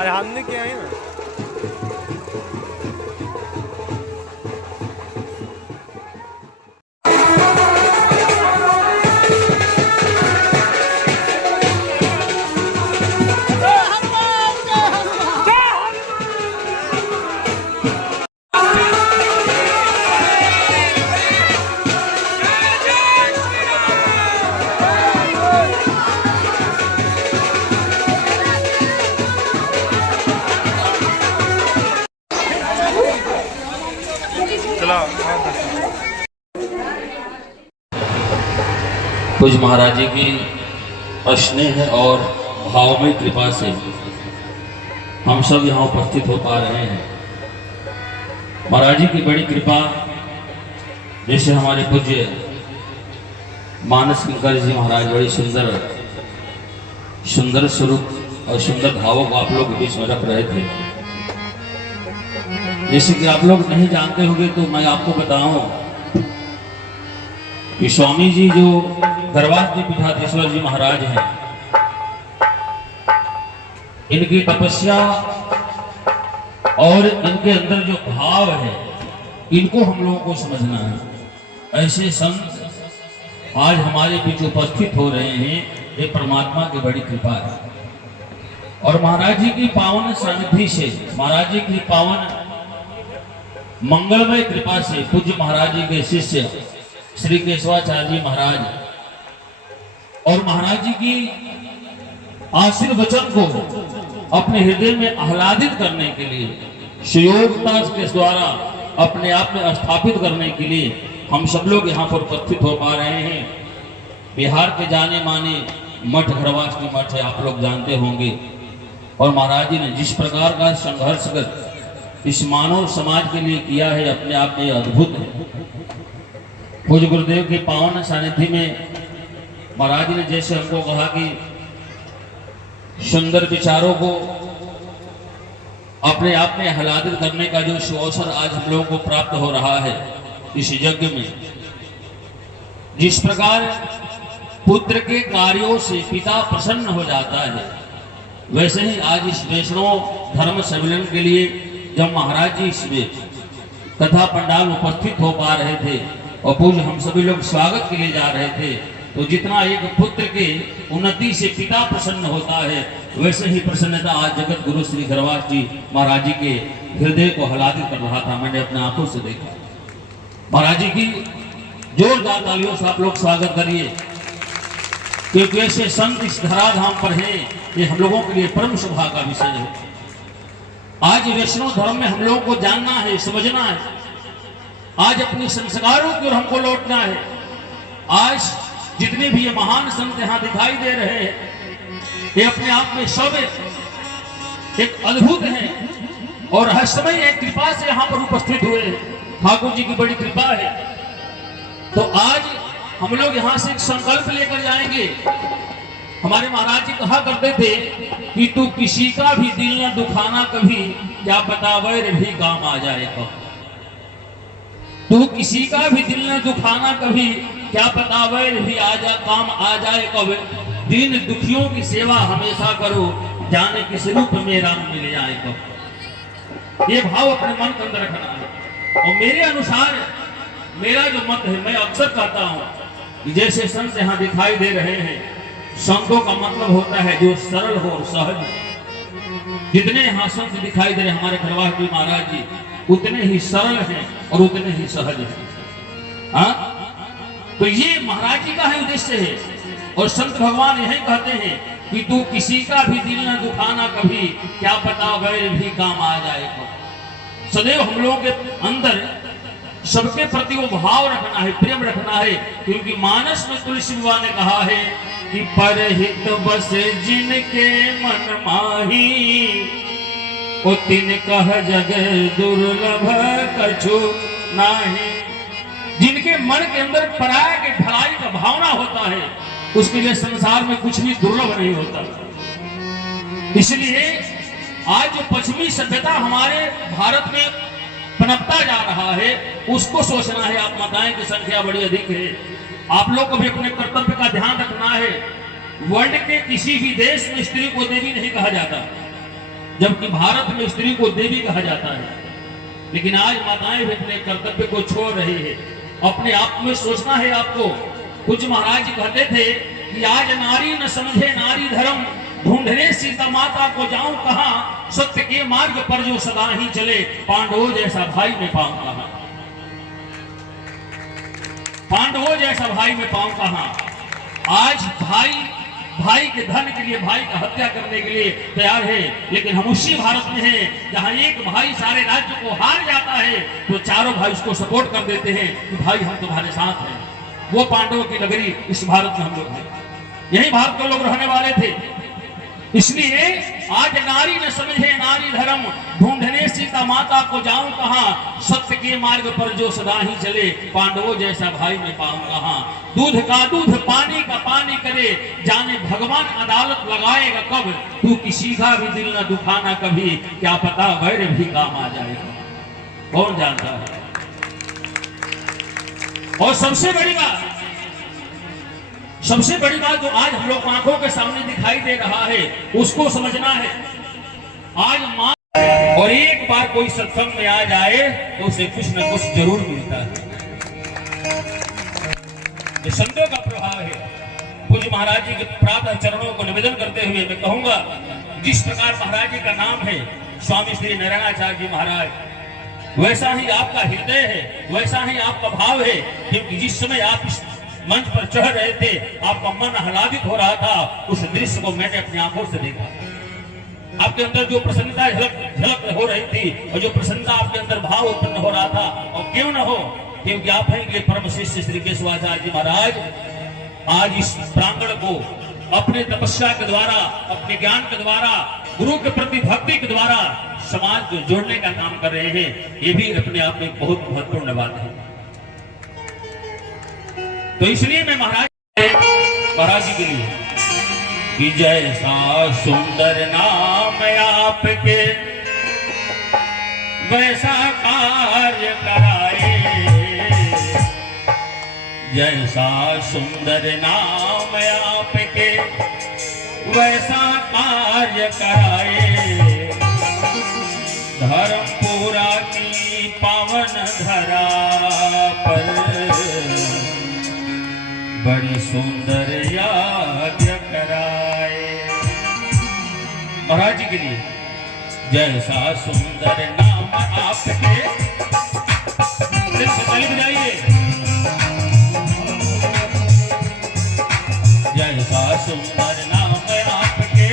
अरे हमने किया है ना। पूज्य महाराज जी की स्नेह और भावमयी कृपा से हम सब यहाँ उपस्थित हो पा रहे हैं। महाराज जी की बड़ी कृपा, जैसे हमारे पूज्य मानस किंकर जी महाराज बड़ी सुंदर स्वरूप और सुंदर भावों को आप लोग बीच में रख रहे थे। जैसे कि आप लोग नहीं जानते होंगे तो मैं आपको बताऊं कि स्वामी जी जो धरवास जी पीठाधीश्वर जी महाराज हैं, इनकी तपस्या और इनके अंदर जो भाव है, इनको हम लोगों को समझना है। ऐसे संत आज हमारे बीच उपस्थित हो रहे हैं, ये परमात्मा की बड़ी कृपा है। और महाराज जी की पावन सानिध्य से, महाराज जी की पावन मंगलमय कृपा से पूज्य महाराज जी के शिष्य श्री केशवाचार्य जी महाराज और महाराज जी की आशीर्वचन को अपने हृदय में आह्लादित करने के लिए, सुयोग्यता के द्वारा अपने आप में स्थापित करने के लिए हम सब लोग यहाँ पर उपस्थित हो पा रहे हैं। बिहार के जाने माने मठ घरवास की मठ है, आप लोग जानते होंगे। और महाराज जी ने जिस प्रकार का संघर्ष इस मानव समाज के लिए किया है, अपने आप में अद्भुत है। पूज्य गुरुदेव के पावन सानिध्य में महाराज जी ने जैसे हमको कहा कि सुंदर विचारों को अपने आप में आह्लादित करने का जो अवसर आज हम लोगों को प्राप्त हो रहा है इस यज्ञ में, जिस प्रकार पुत्र के कार्यों से पिता प्रसन्न हो जाता है, वैसे ही आज इस वैष्णव धर्म सम्मेलन के लिए जब महाराज जी इसमें कथा पंडाल उपस्थित हो पा रहे थे और पूज्य हम सभी लोग स्वागत के लिए जा रहे थे, तो जितना एक पुत्र के उन्नति से पिता प्रसन्न होता है, वैसे ही प्रसन्नता आज जगत गुरु श्री धरवास जी महाराज जी के हृदय को आह्लादित कर रहा था। मैंने अपने आंखों से देखा। महाराज जी की जोरदार तालियों से आप लोग स्वागत करिए, क्योंकि ऐसे संत इस धराधाम पर हैं, ये हम लोगों के लिए परम सौभाग्य का विषय है। आज वैष्णव धर्म में हम लोगों को जानना है, समझना है। आज अपने संस्कारों की ओर हमको लौटना है। आज जितने भी ये महान संत यहाँ दिखाई दे रहे हैं, ये अपने आप में सब एक अद्भुत है और रहस्यमय एक कृपा से यहाँ पर उपस्थित हुए हैं। ठाकुर जी की बड़ी कृपा है। तो आज हम लोग यहाँ से एक संकल्प लेकर जाएंगे। हमारे महाराज जी कहा करते थे कि तू किसी का भी दिल न दुखाना कभी, क्या पता वैर भी काम आ जाए कब। तू किसी का भी दिल न दुखाना कभी, क्या पता वैर भी काम आ जाए कब। दीन दुखियों की सेवा हमेशा करो, जाने किस रूप में राम मिल जाए कब। ये भाव अपने मन के अंदर रखना है। और मेरे अनुसार मेरा जो मत है, मैं अक्सर कहता हूँ कि जैसे संत यहाँ दिखाई दे रहे हैं, संतों का मतलब होता है जो सरल हो और सहज। जितने यहाँ संत दिखाई दे रहे हमारे खरवास जी महाराज जी, उतने ही सरल हैं और उतने ही सहज हैं। हाँ, तो ये महाराज जी का है उद्देश्य है। और संत भगवान यही कहते हैं कि तू किसी का भी दिल न दुखाना कभी, क्या पता वैर भी काम आ जाए। सदैव हम लोगों के अंदर सबके प्रति वो भाव रखना है, प्रेम रखना है। क्योंकि मानस में तुलसी विवाह ने कहा है कि परहित बस जिनके मन माही, ओ तिन कह जग दुर्लभ कछु नाही। जिनके मन के अंदर पराया के भलाई का भावना होता है, उसके लिए संसार में कुछ भी दुर्लभ नहीं होता। इसलिए आज जो पश्चिमी सभ्यता हमारे भारत में पनपता जा रहा है, उसको सोचना है। आप माताएं की संख्या बड़ी अधिक है, आप लोग को भी अपने कर्तव्य का ध्यान रखना है। वर्ल्ड के किसी भी देश में स्त्री को देवी नहीं कहा जाता, जबकि भारत में स्त्री को देवी कहा जाता है। लेकिन आज माताएं भी अपने कर्तव्य को छोड़ रही है। अपने आप में सोचना है आपको। कुछ महाराज जी कहते थे कि आज नारी न समझे नारी धर्म, ढूंढने सीता माता को जाऊं कहां, सत्य के मार्ग पर जो सदा ही चले, पांडवों जैसा भाई में पाऊं कहां, पांडवों जैसा भाई में पाऊं कहां। आज भाई के धन के लिए, भाई का हत्या करने के लिए तैयार है। लेकिन हम उसी भारत में हैं जहां एक भाई सारे राज्य को हार जाता है तो चारों भाई उसको सपोर्ट कर देते हैं कि भाई हम तुम्हारे साथ हैं। वो पांडवों की नगरी इस भारत में हम लोग हैं, यही भारत के लोग रहने वाले थे। इसलिए आज नारी न समझे नारी धर्म, ढूंढने सीता माता को जाऊं कहां, सत्य के मार्ग पर जो सदा ही चले, पांडवों जैसा भाई में पाऊं कहां। दूध का दूध पानी का पानी करे, जाने भगवान अदालत लगाएगा कब, तू किसी का भी दिल न दुखाना कभी, क्या पता वैर भी काम आ जाएगा, कौन जानता है। और सबसे बड़ी बात जो आज हम लोग आंखों के सामने दिखाई दे रहा है, उसको समझना है। आज मां और एक बार कोई सत्संग में आ जाए तो उसे कुछ न कुछ जरूर मिलता है। ये संतों का प्रभाव है। पूज्य महाराज जी के प्रातः चरणों को निवेदन करते हुए मैं कहूंगा, जिस प्रकार महाराज जी का नाम है स्वामी श्री नारायणाचार्य जी महाराज, वैसा ही आपका हृदय है, वैसा ही आपका भाव है। क्योंकि जिस समय आप इस मंच पर चढ़ रहे थे, आपका मन आह्लादित हो रहा था, उस दृश्य को मैंने अपनी आंखों से देखा। आपके अंदर जो प्रसन्नता झलक हो रही थी, और जो प्रसन्नता आपके अंदर भाव उत्पन्न हो रहा था, और क्यों न हो, क्योंकि आप हैं परम शिष्य श्री केशवाचार्य जी महाराज। आज इस प्रांगण को अपने तपस्या के द्वारा, अपने ज्ञान के द्वारा, गुरु के प्रति भक्ति के द्वारा समाज को जोड़ने का काम कर रहे हैं। ये भी अपने आप में बहुत महत्वपूर्ण बात है। तो इसलिए मैं महाराज जी के लिए कि जैसा सुंदर नाम आपके वैसा कार्य कराए, जैसा सुंदर नाम आपके वैसा कार्य कराए, धर्मपुरा की पावन धरा पर बड़ी सुंदर यज्ञ कराए। महाराज जी के लिए जैसा सुंदर नाम आपके, जाइए, जैसा सुंदर नाम आपके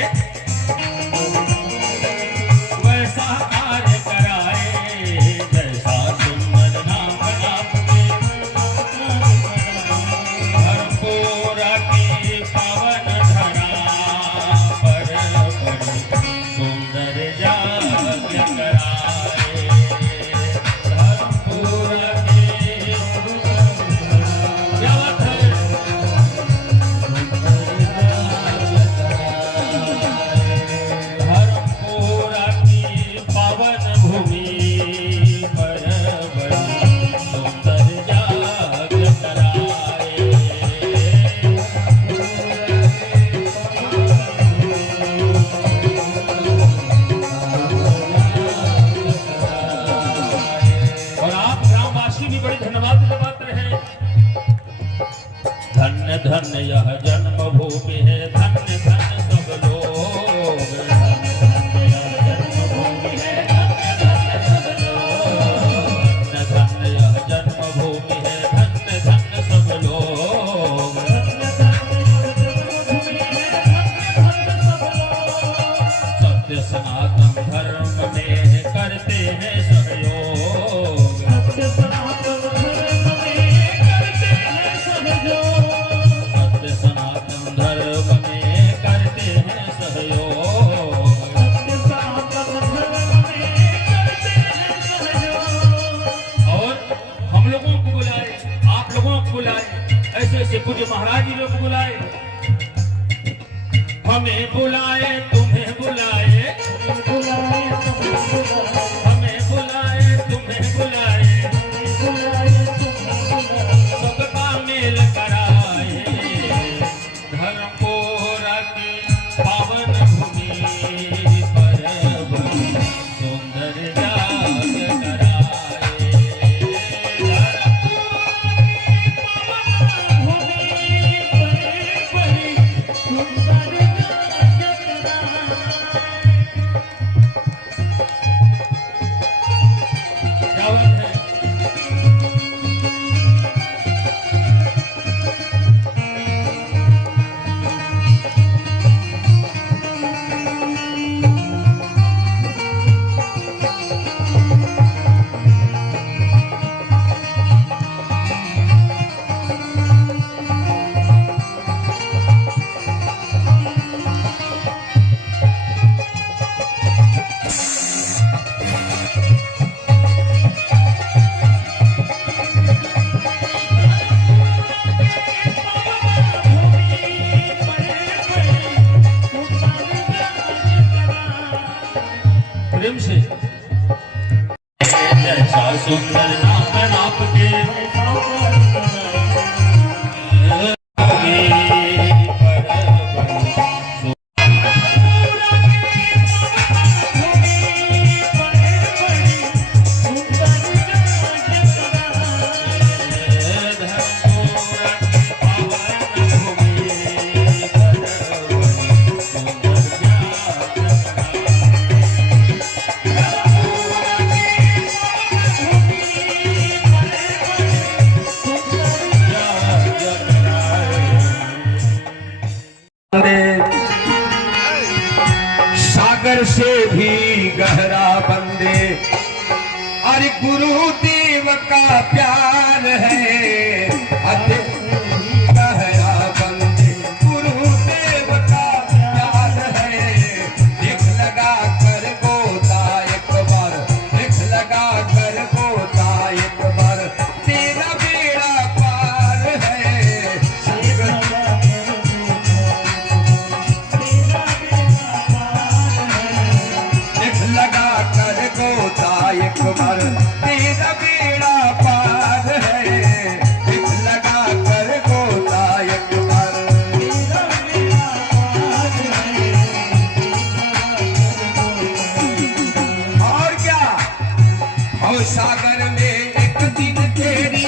वैसा कार्य कराए, जैसा सुंदर नाम आपके धर्मपुरा की पावन धरा पर बड़ी सुंदर यज्ञ कराए, धर्मपुरा की क्या बात है। धर्मपुरा की पावन भूमि पर बड़ी सुंदर यज्ञ कराए, और आप ग्रामवासी भी बड़े धन्यवाद के पात्र हैं। धन्य धन्य यह जन्मभूमि है, धन्य धन्य सब लोग, धन्य धन्य यह जन्मभूमि है, धन्य धन्य सब लोग, धन्य धन्य यह जन्मभूमि है, धन्य धन्य सब लोग, धन्य धन्य यह जन्मभूमि है, धन्य धन्य सब लोग। सत्य सनातन धर्म में करते हैं सहयोग, सत्य सनातन जैसे पूज्य महाराज जी लोग बुलाए, हमें बुलाए तुम्हें बुलाए, हमें बुलाए तुम्हें बुलाए, सबका मेल कराए, धर्मपुरा की पावन भूमि पर सुंदर जाग कराए। क्या बात है? प्रेम से ऐसा सुंदर नाम नाप के सागर से भी गहरा बंदे, अरे गुरुदेव का प्यार है अधिक गहरा बंदे, गुरुदेव का प्यार है। देख लगा कर गोता एक बार, देख लगा कर गोता एक बार, तेरा बेड़ा पार है। लगा कर गोता एक बार, तेरा बेड़ा पार है। दिल लगा कर गोता एक बार, तेरा बेड़ा पार है। और क्या, और सागर में एक दिन तेरी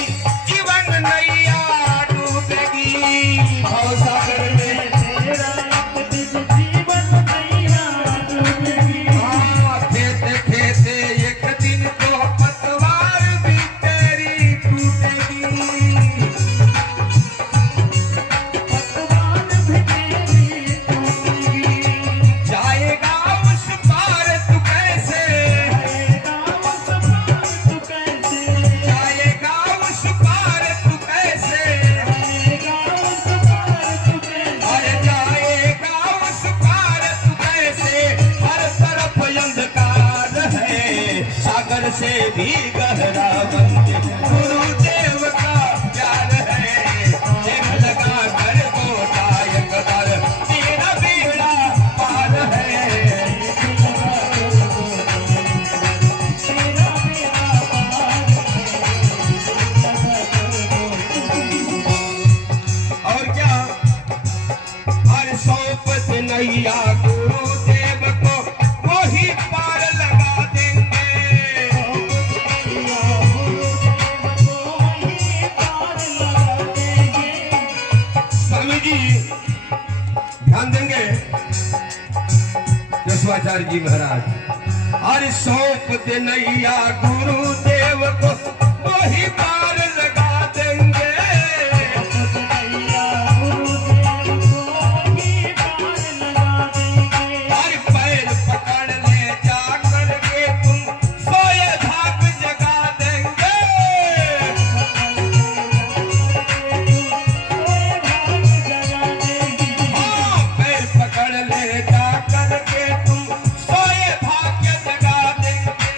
जीवन नैया डूबेगी, और सागर में तेरा एक दिन जीवन नैया डूबेगी। खेते खेते एक दिन तो पतवार भी तेरी टूटेगी, पतवार भी तेरी टूटेगी। जाएगा उस पार तू कैसे, जाएगा उस पार तू कैसे, अरे जाएगा उस पार तू कैसे। हर तरफ अंधकार है, सागर से भी गहरा बंदे, गुरुदेव का प्यार है। देख लगा कर गोता एक बार, तेरा बेड़ा पार है। और क्या, हर सौंप दे नैया गुरुदेव को, वही पार लगा देंगे। स्वामी जी ध्यान देंगे, जसवाचार्य जी महाराज, हर सौंप दे नैया गुरुदेव को, वही पार लगा देंगे। हर पैर पकड़ ले जा करके तुम, सोए भाग जगा देंगे। हाँ, पैर पकड़ ले जा करके तुम, सोए भाग्य जगा देंगे।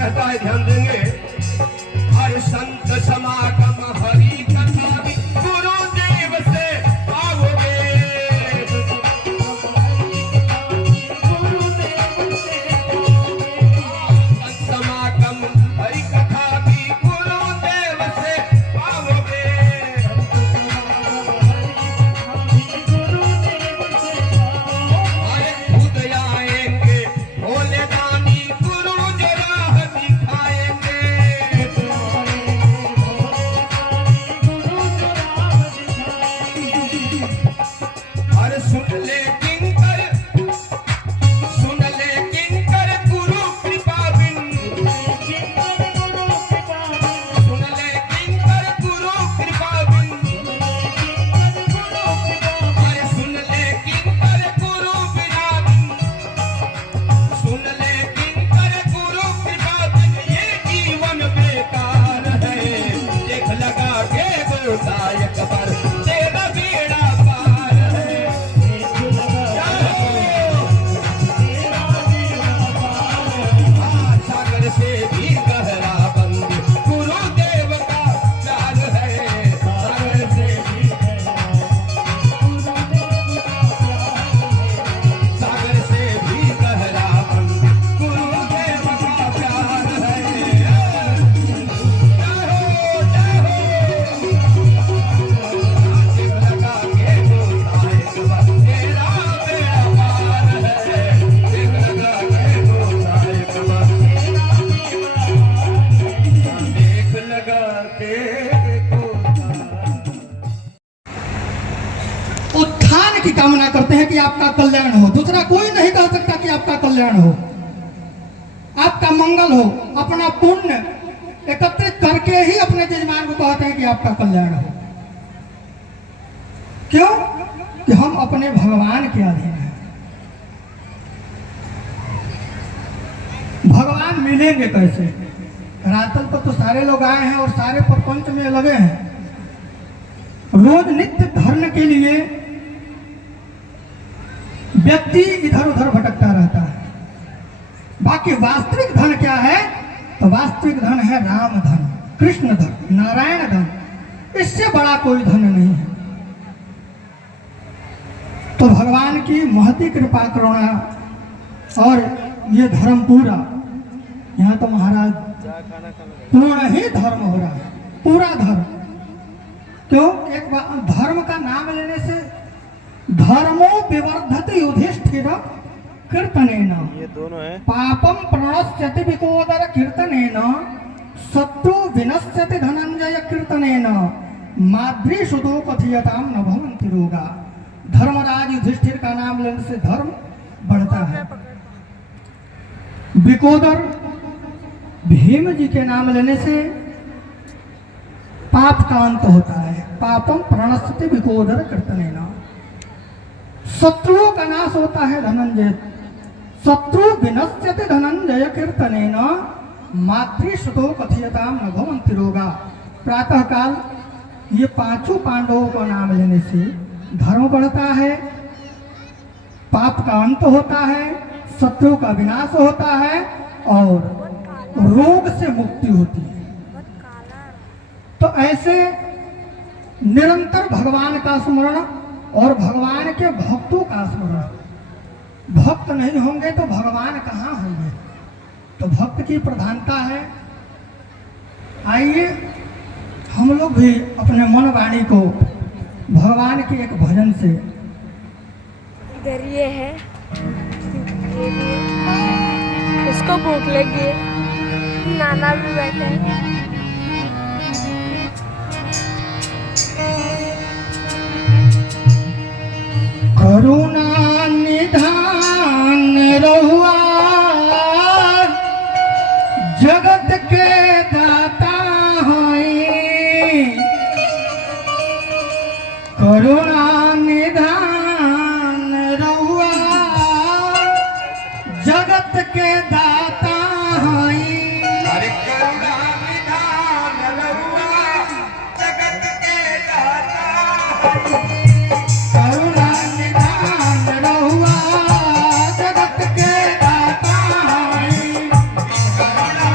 कहता है, ध्यान देंगे। हर संत समागम हरि कथा भी गुरुदेव से पाओगे। संत समागम हरि कथा भी गुरुदेव से पाओगे। अरे खुद आएंगे भोले दानी गुरु जो राह दिखाएंगे। अरे सुन ले किंकर गुरु कृपा बिन। सुन ले किंकर गुरु कृपा बिन। अरे सुन ले किंकर गुरु बिना बिन। सुन ले किंकर गुरु कृपा बिन, ये जीवन बेकार है। देख लगा के गोसायक पर तेरा बेड़ा पार है। सागर से भी गहरा बंद गुरुदेव का प्यार है। सागर से भी सागर से भी गहरा बंद गुरुदेव का प्यार है। जय हो जय हो। देख लगा के गोसायक पर तेरा बेड़ा पार है। देख लगा के गोसायक पर देख लगा के उत्थान की कामना करते हैं कि आपका कल्याण हो। दूसरा कोई नहीं कह सकता कि आपका कल्याण हो, आपका मंगल हो। अपना पुण्य एकत्रित करके ही अपने यजमान को कहते हैं कि आपका कल्याण हो। क्यों? कि हम अपने भगवान के अधीन हैं। भगवान मिलेंगे कैसे? रातल पर तो सारे लोग आए हैं और सारे प्रपंच में लगे हैं। रोज नित्य धर्म के लिए व्यक्ति इधर उधर भटकता रहता है। बाकी वास्तविक धन क्या है? तो वास्तविक धन है राम धन, कृष्ण धन, नारायण धन। इससे बड़ा कोई धन नहीं है। तो भगवान की महती कृपा करुणा और ये धर्म पूरा, यहाँ तो महाराज पूर्ण ही धर्म हो रहा है, पूरा धर्म। क्यों? एक बार धर्म का नाम लेने से धर्मो विवर्धति युधिष्ठिर कीर्तनेन। ये दोनों है। पापम प्रणश्यति विकोदर कीर्तनेन। शत्रु विनश्यति धनंजय कीर्तनेन। माद्रीसुतो कथयताम न भवन्ति रोगा। धर्मराज युधिष्ठिर का नाम लेने से धर्म बढ़ता है। विकोदर भीम जी के नाम लेने से पाप का अंत होता है। पापम प्रणश्यति विकोदर कीर्तनेन। शत्रुओं का नाश होता है धनंजय। शत्रु विनश्यति धनंजय कीर्तनेन। मातृसुतो कथयताम न भवन्ति रोगा। प्रातः काल ये पांचों पांडवों का नाम लेने से धर्म बढ़ता है, पाप का अंत होता है, शत्रु का विनाश होता है और रोग से मुक्ति होती है। तो ऐसे निरंतर भगवान का स्मरण और भगवान के भक्तों का स्मरण। भक्त नहीं होंगे तो भगवान कहाँ होंगे? तो भक्त की प्रधानता है। आइए हम लोग भी अपने मन वाणी को भगवान के एक भजन से। इधर ये है, ये भी है। इसको भूख लगी है। नाना भी बैठे हैं। करुणा निधान रहुआ जगत के दाता है। करुणा निधान रहुआ जगत के दाता है। अरे करुणा निधान रहुआ जगत के दाता है। करुणा निधान रहुआ जगत के दाता है। करुणा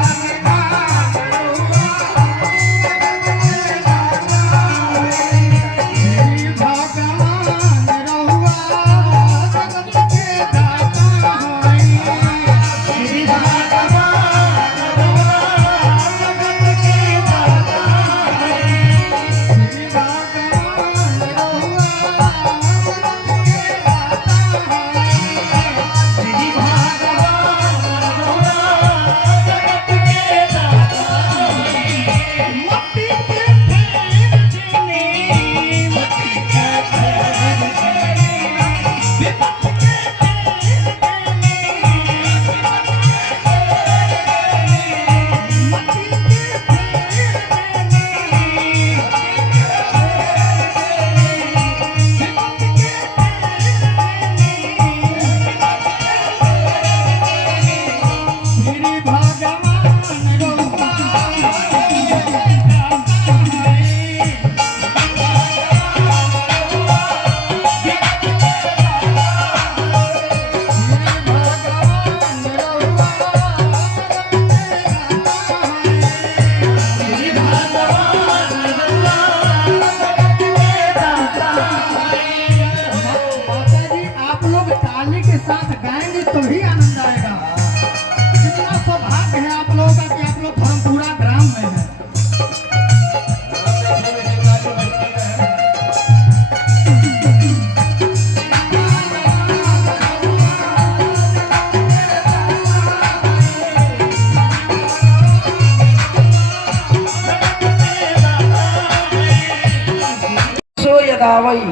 गावई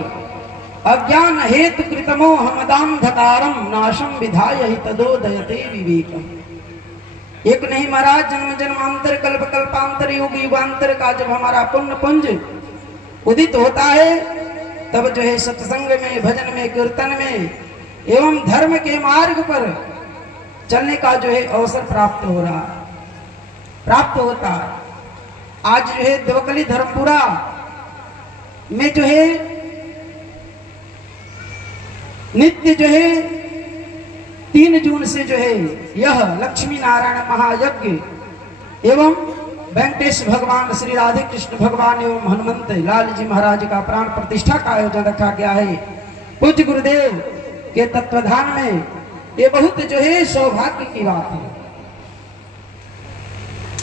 अज्ञान हेतु कृतमो हमदांधकारम नाशम विधाय हि तदोदयते विवेकम। एक नहीं महाराज, जन्म जन्मांतर कल्प कल्पांतर युग युगांतर का जब हमारा पुण्य पुंज उदित होता है, तब जो है सत्संग में, भजन में, कीर्तन में एवं धर्म के मार्ग पर चलने का जो है अवसर प्राप्त हो रहा है, प्राप्त होता है। आज जो है देवकली धर्मपुरा में जो है नित्य जो है 3 जून से जो है यह लक्ष्मी नारायण महायज्ञ एवं वेंकटेश भगवान, श्री राधे कृष्ण भगवान एवं हनुमंत लाल जी महाराज का प्राण प्रतिष्ठा का आयोजन रखा गया है। पूज्य गुरुदेव के तत्वाधान में ये बहुत जो है सौभाग्य की बात है।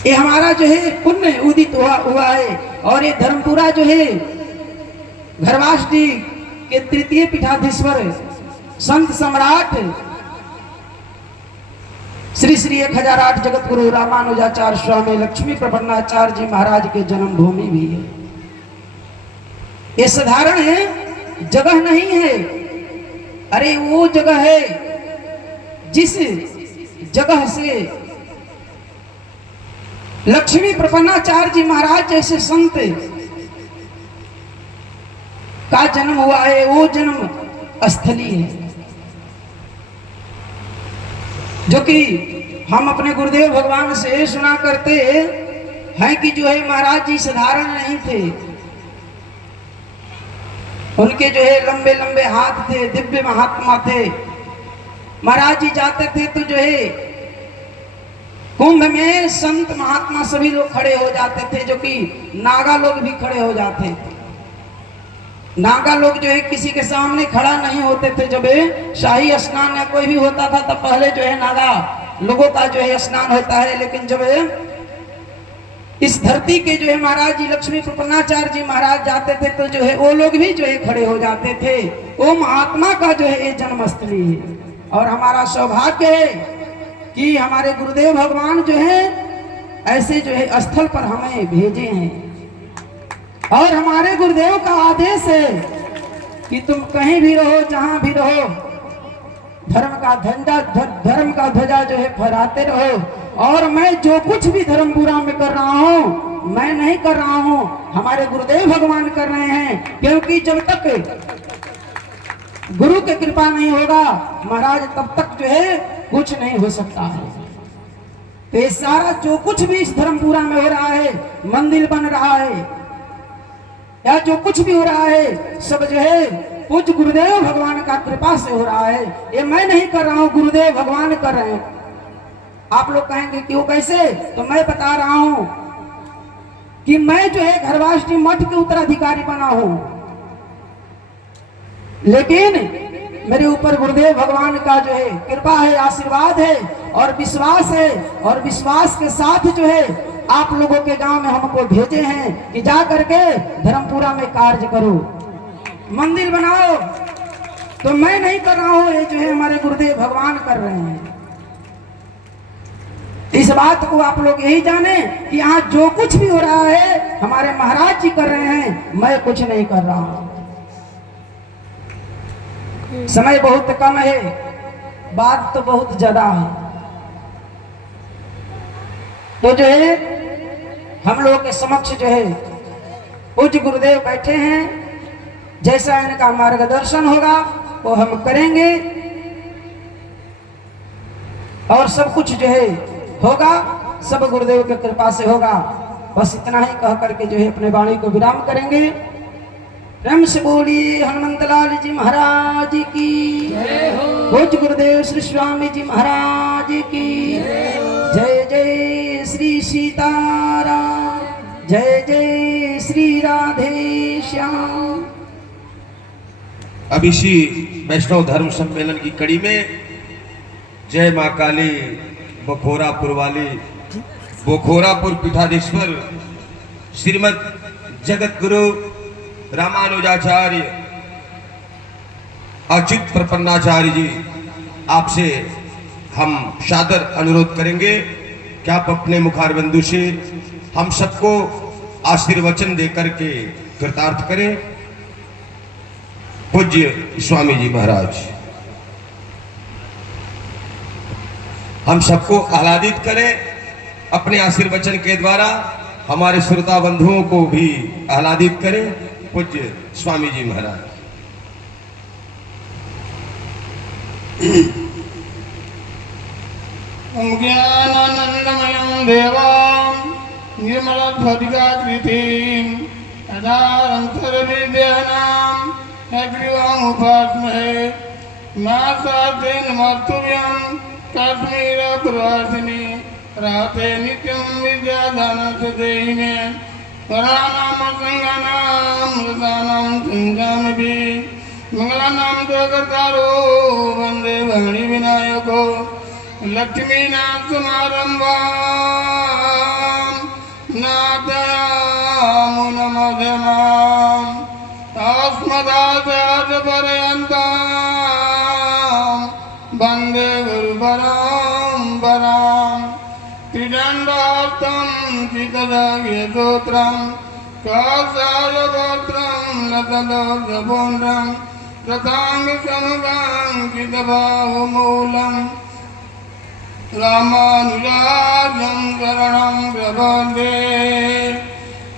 ये हमारा जो है पुण्य उदित हुआ है। और ये धर्मपुरा जो है घरवासडी के तृतीय पीठाधीश्वर संत सम्राट श्री श्री 1008 जगत गुरु रामानुजाचार्य स्वामी लक्ष्मी प्रपन्नाचार्य जी महाराज के जन्मभूमि भी है। ये साधारण है जगह नहीं है, अरे वो जगह है जिस जगह से लक्ष्मी प्रपन्नाचार्य जी महाराज जैसे संत का जन्म हुआ है, वो जन्म स्थली है। जो कि हम अपने गुरुदेव भगवान से सुना करते हैं कि जो है महाराज जी साधारण नहीं थे, उनके जो है लंबे लंबे हाथ थे, दिव्य महात्मा थे। महाराज जी जाते थे तो जो है कुंभ में संत महात्मा सभी लोग खड़े हो जाते थे, जो कि नागा लोग भी खड़े हो जाते थे। नागा लोग जो है किसी के सामने खड़ा नहीं होते थे। जब शाही स्नान या कोई भी होता था तब पहले जो है नागा लोगों का जो है स्नान होता है, लेकिन जब इस धरती के जो है महाराज जी लक्ष्मी प्रपन्नाचार्य जी महाराज जाते थे तो जो है वो लोग भी जो है खड़े हो जाते थे। वो महात्मा का जो है ये जन्मस्थली है। और हमारा सौभाग्य है कि हमारे गुरुदेव भगवान जो है ऐसे जो है स्थल पर हमें भेजे हैं। और हमारे गुरुदेव का आदेश है कि तुम कहीं भी रहो, जहां भी रहो, धर्म का ध्वजा जो है फहराते रहो। और मैं जो कुछ भी धर्मपुरा में कर रहा हूं, मैं नहीं कर रहा हूं, हमारे गुरुदेव भगवान कर रहे हैं। क्योंकि जब तक गुरु की कृपा नहीं होगा महाराज, तब तक जो है कुछ नहीं हो सकता है। तो ये सारा जो कुछ भी इस धर्मपुरा में हो रहा है, मंदिर बन रहा है या जो कुछ भी हो रहा है, सब जो है पूज्य गुरुदेव भगवान का कृपा से हो रहा है। ये मैं नहीं कर रहा हूं, गुरुदेव भगवान कर रहे हैं। आप लोग कहेंगे कि वो कैसे, तो मैं बता रहा हूं कि मैं जो है घरवासडी मठ के उत्तराधिकारी बना हूं, लेकिन मेरे ऊपर गुरुदेव भगवान का जो है कृपा है, आशीर्वाद है और विश्वास है। और विश्वास के साथ जो है आप लोगों के गांव में हमको भेजे हैं कि जा करके धर्मपुरा में कार्य करो, मंदिर बनाओ। तो मैं नहीं कर रहा हूं, ये जो है हमारे गुरुदेव भगवान कर रहे हैं। इस बात को आप लोग यही जाने कि यहाँ जो कुछ भी हो रहा है हमारे महाराज जी कर रहे हैं, मैं कुछ नहीं कर रहा हूं। समय बहुत कम है, बात तो बहुत ज्यादा है। तो जो है हम लोगों के समक्ष जो है पूज्य गुरुदेव बैठे हैं, जैसा इनका मार्गदर्शन होगा वो हम करेंगे और सब कुछ जो है होगा सब गुरुदेव की कृपा से होगा। बस इतना ही कह करके जो है अपने वाणी को विराम करेंगे। प्रेम से बोलिए हनुमंत लाल जी महाराज की जय हो, पूज्य गुरुदेव श्री स्वामी जी महाराज की जय। जय श्री सीताराम, जय जय श्री राधे श्याम। अब इसी वैष्णव धर्म सम्मेलन की कड़ी में जय मां काली बखोरापुर वाली बखोरापुर पीठाधीश्वर श्रीमद जगत गुरु रामानुजाचार्य अच्युत प्रपन्नाचार्य जी, आपसे हम सादर अनुरोध करेंगे कि आप अपने मुखारबिंदु से हम सबको आशीर्वचन देकर के कृतार्थ करें। पूज्य स्वामी जी महाराज हम सबको आह्लादित करें अपने आशीर्वचन के द्वारा, हमारे श्रोता बंधुओं को भी आह्लादित करें। पूज्य स्वामी जी महाराज। ज्ञानानंदमयं देवां निर्मलध्वजाकृतिं अधारं सर्वविद्यानां हयग्रीवमुपास्महे मासातेन मर्तव्यं काश्मीरप्रवासिनी राते नित्यं विद्यादानस्य देहि मे वराणां मृतानां संगामि मंगलानां जगत्कारो वन्दे वाणी विनायको लक्ष्मीनाथसमारम्भां नाथयामुनमध्यमाम् अस्मदाचार्यपर्यन्तां वन्दे गुरुपरम्पराम् त्रिदण्डार्थं चितदग्यस्तोत्रं कौसायगोत्रं लतदोषपूर्णं रताङ्गसमुदाङ्कितबाहुमूलम् रामानुजार्यं शरणं प्रपद्ये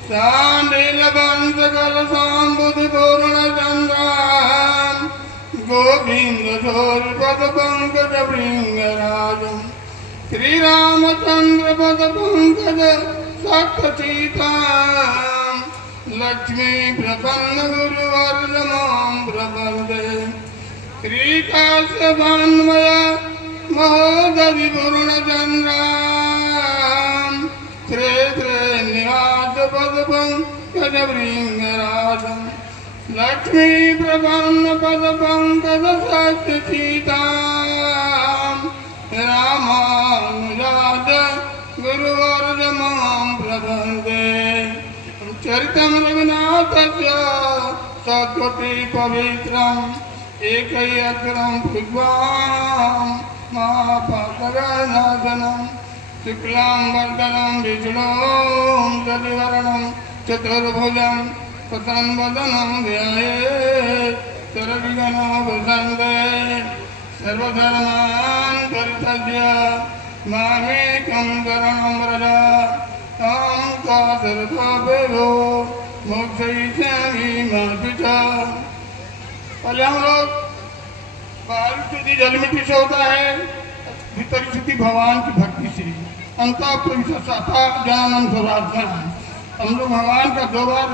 शाण्डिलवंशकलशाम्बुधिपूर्णचन्द्रां गोविन्दधोर्पदपङ्कजभृङ्गराजं श्रीरामचन्द्रपदपङ्कज साक्षसीतां लक्ष्मीप्रपन्नगुरुवर्धमां प्रपद्ये श्रीकाश्यपान्वय महोदधि पूर्णचन्द्रां श्रे श्रे निवास पदपङ्कजभृङ्गराजं लक्ष्मी प्रपन्न पदपङ्कज साक्षसीतां रामानुजात गुरुवर्धमां प्रपद्ये चरितं रघुनाथस्य सत्वति पवित्रम् एकैकं भुग्वां महापातकनाशनं शुक्लां वरदनं विष्णुं शशिवर्णं चतुर्भुजं प्रसन्नवदनं ध्यायेत् सर्वविघ्नोपशान्तये सर्वधर्मान् परित्यज्य मामेकं शरणं व्रज अहं सर्वपापेभ्यो मोक्षयिष्यामि मा शुचः। पहले हम लोग बाहरी शुद्धि जल मिट्टी से होता है, भीतरी शुद्धि भगवान की भक्ति से। अंता प्रविशता ज्ञानम स्वराज्ञा। हम लोग भगवान का 2 बार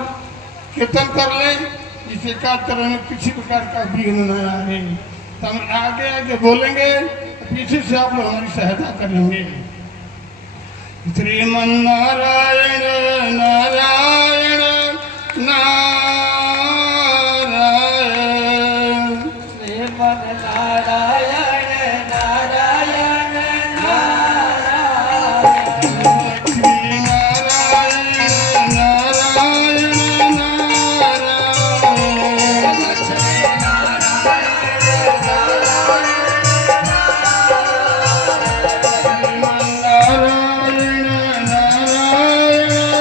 कीर्तन कर ले, जिससे कार्य करने में किसी प्रकार का विघ्न न आए। तो हम आगे आगे बोलेंगे, पीछे से आप लोग हमारी सहायता करेंगे। श्रीमन्नारायण नारायण नारायण नारायण नारायण नारायण लक्ष्मी नारायण नारायण नारायण लक्ष्मी नारायण नारायण नारायण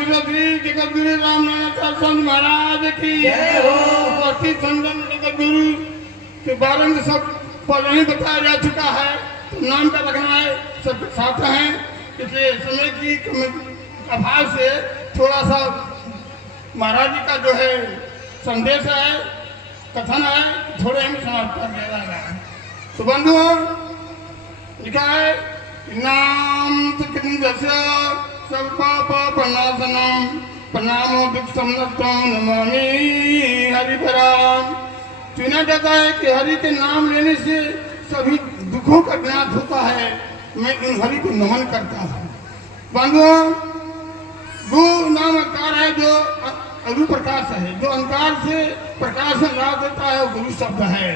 श्री जगतगुरु रामनाथ स्वामी महाराज की उपस्थित संतन जगतगुरु के बारे में सब पहले ही बताया जा चुका है, तो नाम का रखना है, सब साथ हैं, इसलिए समय की अभाव से थोड़ा सा महाराज जी का जो है संदेश है, कथन है, थोड़े हम समाप्त कर दिया जा रहा है। तो बंधुओं, लिखा है नाम सर्वपापनाशनम प्रणामो दुख समनतम नमामि हरिपराम। चुना जाता है कि हरि के नाम लेने से सभी दुखों का विनाश होता है। मैं उन हरि को नमन करता हूँ। बंधुओं, गु नाम अंकार है जो अरु प्रकाश है, जो अंकार से प्रकाश में ला देता है, वो गुरु शब्द है।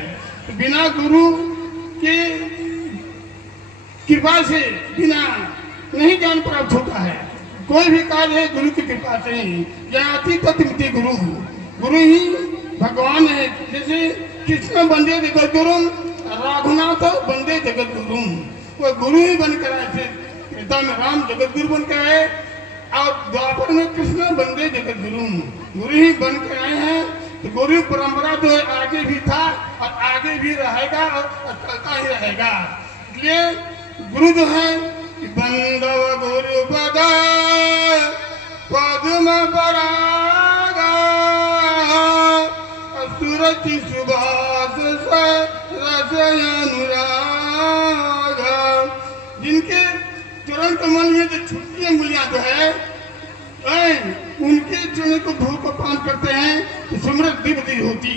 तो बिना गुरु के कृपा से बिना नहीं ज्ञान प्राप्त होता है। कोई भी कार्य है गुरु की कृपा से ही। ज्ञाति तत्मिति गुरु, गुरु ही भगवान है। जैसे कृष्ण बंदे जगत गुरु, रघुनाथ बंदे जगत गुरु, वो गुरु ही बनकर आए थे। त्रेता में राम जगत गुरु बनकर आए और द्वापर में कृष्ण बंदे जगत गुरु, गुरु ही बनकर आए हैं। तो गुरु परंपरा जो है आगे भी था और आगे भी रहेगा और चलता ही रहेगा। इसलिए गुरु जो है बंदव गुरु पद पद्म परागा सुरति सुभाष अनुरागा। जिनके चरण कमल में जो छोटी अंगुलियां जो है उनके चरण को धूप पान करते हैं तो समृद्ध दिव्य होती,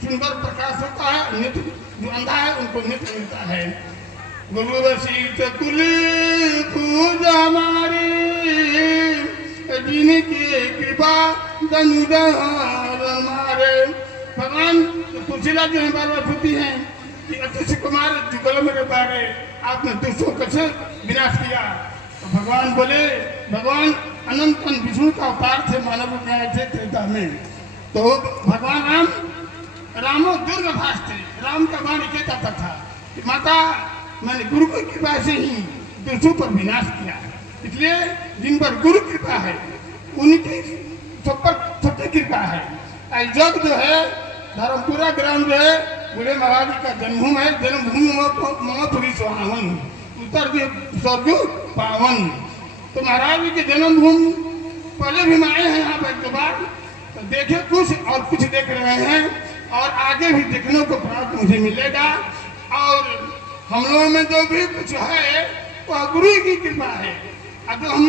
सुंदर प्रकाश होता है। नित्य जो अंधा है उनको नित्य मिलता है। गुरु वसीत कुल पूजा हमारी, जिनकी कृपा धनुधार मारे। भगवान तुलसीदास जो है बार बार पूछती हैं कि अतिश कुमार जुगल मेरे बारे, आपने दुष्टों कैसे विनाश किया? तो भगवान बोले, भगवान अनंत विष्णु का अवतार थे, मानव रूप में आए थे त्रेता में। तो भगवान रामो दुर्गभाष थे। राम का बाण ये कहता था कि माता मैंने गुरु की कृपा से ही दुष्टों पर विनाश किया। इसलिए जिन पर गुरु कृपा है उनकी सब पर सबकी कृपा है। जग जो है धर्मपुरा ग्राम जो है बूढ़े महाराज का जन्मभूमि है। जन्मभूमि महापुरी सुहावन, उत्तर स्वर्ग पावन। तो महाराज जी के जन्मभूमि पहले भी आए हैं यहाँ पर एक बार, तो देखे कुछ और कुछ देख रहे हैं और आगे भी देखने को प्राप्त मुझे मिलेगा। और हम लोगों में जो भी कुछ है वह गुरु की कृपा है। और जो हम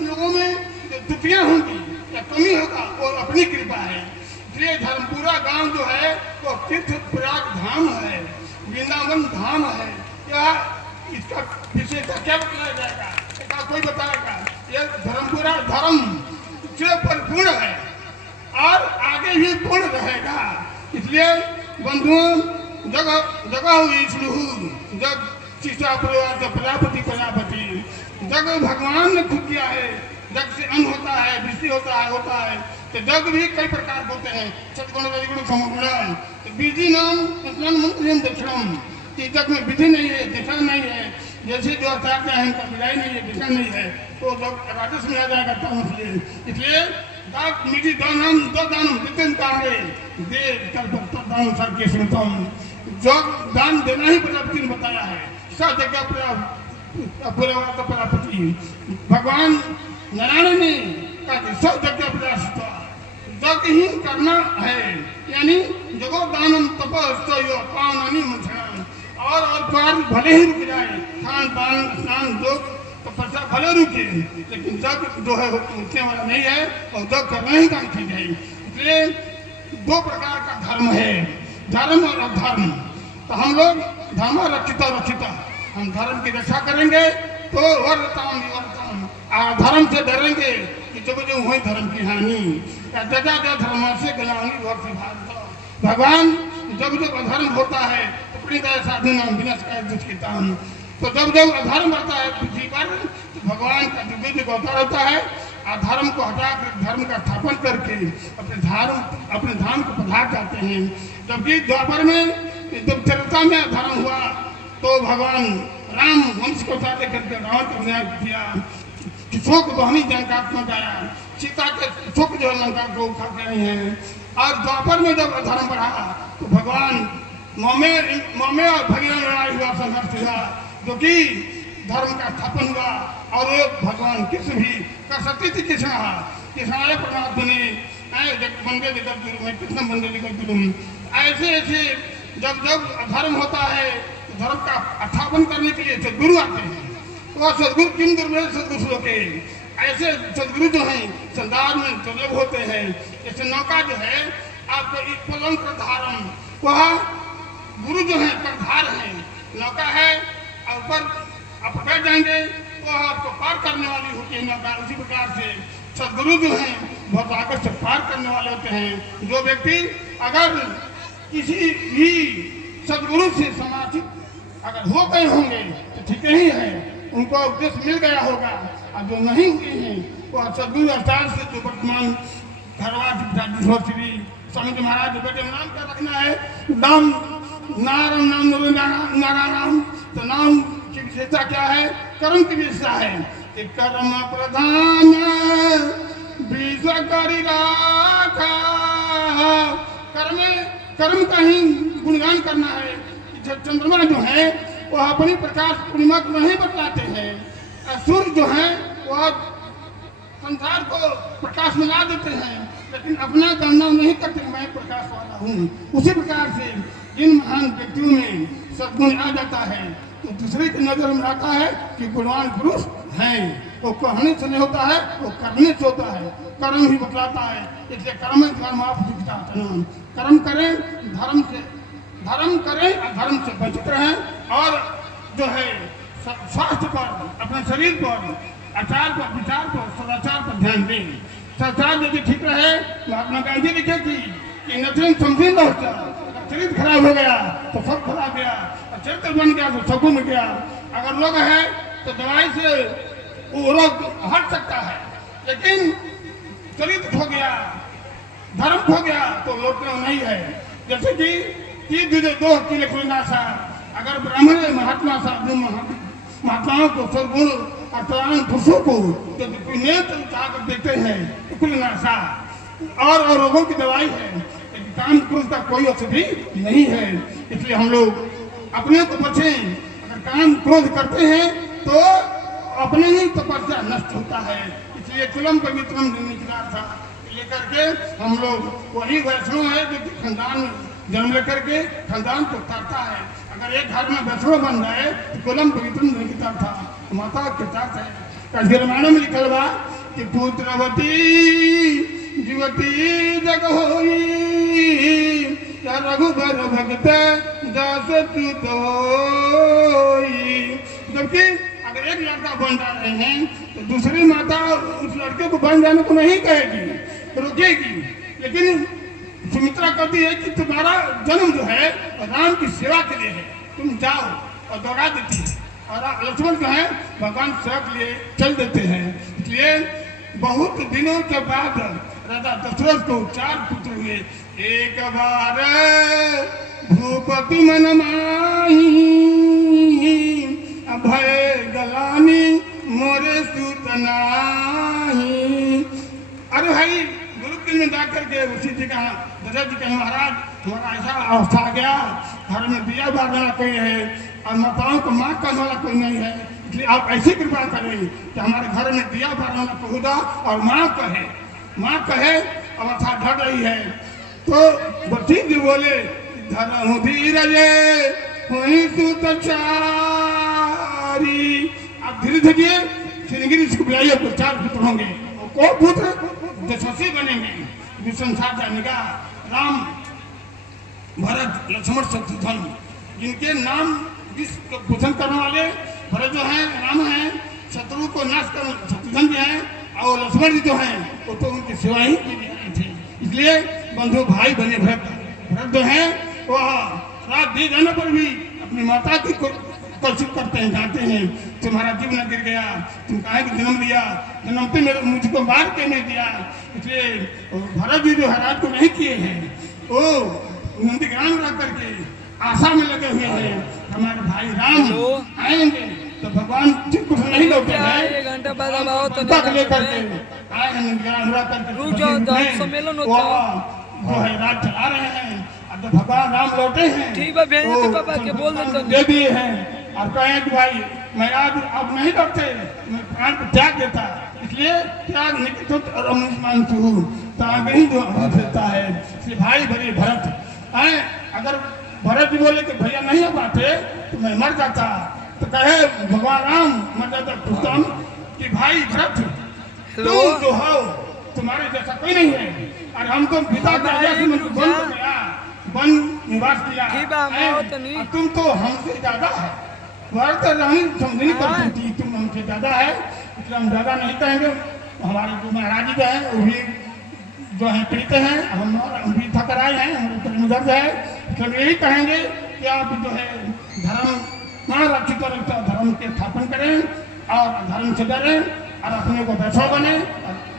लोगों में जो त्रुटियां होंगी या कमी होगा वो अपनी कृपा है। इसलिए धर्मपुरा गांव जो है वो तीर्थ प्रयाग धाम है, वृंदावन धाम है। या इसका विशेषता क्या बताया जाएगा? कोई बताएगा? यह धर्मपुरा धर्म से परिपूर्ण है और आगे भी पूर्ण रहेगा। इसलिए बंधुओं, जगह हुई जग शिक्षा प्रजापति प्रजापति, जग भगवान ने खुद किया है। जग से अन्न होता है, वृष्टि होता है। तो जग भी कई प्रकार होते हैं। सदगुण रजगुण समगुण। विधि नाम दक्षिणम, कि जग में विधि नहीं है, दिशा नहीं है। जैसे जो आचार्य है उनका विधाई नहीं है, दिशा नहीं है, तो जब राजस्व में आ जाएगा तामस। इसलिए निधि दानम दो दानम जितने कांगे दे दान सर के सुनतम। जो दान देना ही प्रजापति ने बताया है। सब जगह प्रजापति भगवान नारायण ने कहा सब जगह प्रयास जग ही करना है। यानी जगो दानम तपस्या पावनानी मंथनम। और कार्य भले ही रुक जाए, खान पान स्नान योग तपस्या भले रुके, लेकिन जग जो है रुकने वाला नहीं है और जग करना ही काम की जाए। इसलिए दो प्रकार का धर्म है, धर्म और अधर्म। तो हम लोग धर्म रक्षिता हम धर्म की रक्षा करेंगे तो वर्ताम धर्म से डरेंगे कि जब जो हुई धर्म की हानि। जजा धर्म से गलानी भगवान जब अधर्म होता है तो साधु नाम विनाशकाय दुष्कृताम। तो जब अधर्म बढ़ता है पृथ्वी पर तो भगवान का दिव्य अवतार होता है। अधर्म को हटाकर धर्म का स्थापन करके अपने धाम को पधार जाते हैं। जबकि द्वापर में जब त्रेता में अधर्म हुआ तो भगवान राम वंश को साथ करके रावण को विनाश किया। शोक दोहनी जनकात में गया, सीता के शोक जो लंका को खा गए हैं। और द्वापर में जब अधर्म बढ़ा तो भगवान मौमे और भगवान लड़ाई हुआ, संघर्ष हुआ, जो कि धर्म का स्थापन हुआ। और भगवान कृष्ण भी कर सकती थी कृष्ण परमात्मा ने बंदे लेकर गुरु में कृष्ण बंदे लेकर गुरु में ऐसे ऐसे जब जब धर्म होता है तो धर्म का स्थापन करने के लिए सदगुरु आते हैं। तो सदगुरु किन दुर्लभ सदगुरु के ऐसे सदगुरु जो हैं संसार में दुर्लभ होते हैं। जैसे नौका जो है आपको एक पलंग प्रधारम, वह गुरु जो है प्रधार है, नौका है और ऊपर आप बैठ जाएंगे तो आपको पार करने वाली होती है नौका। उसी प्रकार से सदगुरु जो हैं बहुत आगे से पार करने वाले होते हैं। जो व्यक्ति अगर किसी भी सदगुरु से समाचित अगर हो गए होंगे तो ठीक ही है, उनको उपदेश मिल गया होगा। और जो नहीं हुए हैं वो सदगुरु अवतार से जो वर्तमान घरवा श्री स्वामी जी महाराज बेटे नाम क्या रखना है, नाम नारायण नाम नारायण, तो नाम की विशेषता क्या है, कर्म की विशेषता है कि कर्म प्रधान बीज करी राखा। कर्म का ही गुणगान करना है। चंद्रमा जो है वह अपनी प्रकाश पूर्णिमा को नहीं बतलाते हैं, सूर्य जो है वह संसार को प्रकाश में ला देते हैं, लेकिन अपना करना नहीं करते, मैं प्रकाश वाला हूँ। उसी प्रकार से जिन महान व्यक्तियों में सद्गुण आ जाता है तो दूसरे की नजर में आता है कि गुणवान पुरुष हैं। वो कहने से नहीं होता है, वो करने से होता है, कर्म ही बतलाता है। इसलिए कर्म आप दिखता है, कर्म करें धर्म से, धर्म करें और धर्म से बचित रहें। और जो है स्वास्थ्य पर, अपने शरीर पर, आचार पर, विचार पर, सदाचार पर ध्यान दें। सदाचार यदि ठीक रहे, महात्मा गांधी लिखे कि नचन समझी न होता, चरित्र खराब हो गया तो सब खराब गया, और चरित्र बन गया तो सब में गया। अगर रोग है तो दवाई से वो रोग हट सकता है, लेकिन चरित्र खो गया, धर्म खो गया तो लोग नहीं है। जैसे कि दो किले खुलनाशा, अगर ब्राह्मण महात्मा महात्माओं को सदगुण और प्रधान पुरुषों को जब नेत्र उठाकर देखते हैं तो खुलनाशा और रोगों की दवाई है। काम क्रोध का कोई औषधि नहीं है। इसलिए हम लोग अपने को बचें। अगर काम क्रोध करते हैं तो अपने ही तपस्या नष्ट होता है। इसलिए कुलम पवित्रम निकला था लेकर के हम लोग वही वैष्णव है जो खानदान में जन्म लेकर के खानदान को उतारता है। अगर एक घर में वैष्णव बन जाए तो कुलम पवित्रम निकला था, माता के साथ है। कभी रामायण में लिखल बा कि पुत्रवती जीवती जग होई रघुबर भगत दास तुत होई। जबकि अगर एक लड़का बन जा रहे हैं तो दूसरी माता उस लड़के को बन जाने को नहीं कहेगी, रोकेगी। लेकिन सुमित्रा कहती है कि तुम्हारा जन्म जो है राम की सेवा के लिए है, तुम जाओ, और दौड़ा देती है। और लक्ष्मण जो है भगवान सेवा के लिए चल देते हैं। इसलिए बहुत दिनों के बाद राजा दशरथ को 4 पुत्र हुए। एक बार भूपति मन माही अभय गलानी मोरे सुत नाही। अरे भाई गुरुकुल में जाकर के उसी जी का दशरथ जी कहे महाराज हमारा ऐसा अवस्था आ गया, घर में दिया बारने वाला कोई है और माताओं को माँ करने वाला कोई नहीं है, इसलिए आप ऐसी कृपा करें कि हमारे घर में दिया बारने वाला पहुँचा और माँ कहे अवस्था ढल रही है। तो वशिष्ठ जी बोले धरहु धीरज हुई सुत चारी। आप धीरे धीरे श्रीगिरी से बुलाइए तो 4 पुत्र होंगे। को पुत्र यशस्वी बनेंगे, जो संसार जानेगा। राम भरत लक्ष्मण शत्रुघ्न, जिनके नाम विश्व पोषण करने वाले भरत जो है राम है, शत्रु को नाश कर शत्रुघ्न भी है, और लक्ष्मण जी जो हैं वो तो उनकी सेवा ही की गई थी। इसलिए बंधु भाई बने भरत जो है वह रात दे जाने पर भी अपनी माता की कलसित करते हैं, जाते हैं तुम्हारा जीव न गिर गया, तुम काहे को जन्म लिया, जन्मते मेरे मुझको मार के नहीं दिया। इसलिए भरत जी जो है रात को नहीं किए हैं, वो नंदीग्राम रह करके आशा में लगे हुए हैं हमारे भाई राम आएंगे तो भगवान ठीक कुछ नहीं लौटे क्या हैं। 1 घंटा बाद अब आओ तो तक नहीं लेकर के करते। आए हैं निगरान करके रुक जाओ, दस सम्मेलन होता है। जो है राज चला रहे हैं। अब तो भगवान राम लौटे हैं। ठीक है, भेज देते पापा के, बोल देते हैं। दे दिए हैं और कहे कि भाई मैं आज अब नहीं लौटते, मैं प्राण को त्याग देता, इसलिए त्याग निकट और अमृतमान त्याग ही जो देता है। इसलिए भाई बड़े भरत आए, अगर भरत जी बोले कि भैया नहीं आ पाते तो मैं मर जाता, तो कहे भगवान राम मर जाता पुस्तम कि भाई भरत तुम जो हो तुम्हारे जैसा कोई नहीं है, और हमको पिता के आज्ञा से मुझको वन को गया, वन निवास किया है, और तुम तो हमसे ज्यादा है। वर्त रानी समझनी पड़ती थी, तुम हमसे ज्यादा है, इसलिए हम ज्यादा नहीं कहेंगे। हमारे जो महाराज जी हैं वो भी जो है पीड़ित हैं, हम भी थकर आए हैं, हमारे ऊपर मुदर्द है, तो हम यही कहेंगे कि आप जो है धर्म रक्षित और धर्म के स्थापन करें और धर्म से डरें और अपने को वैभव बने,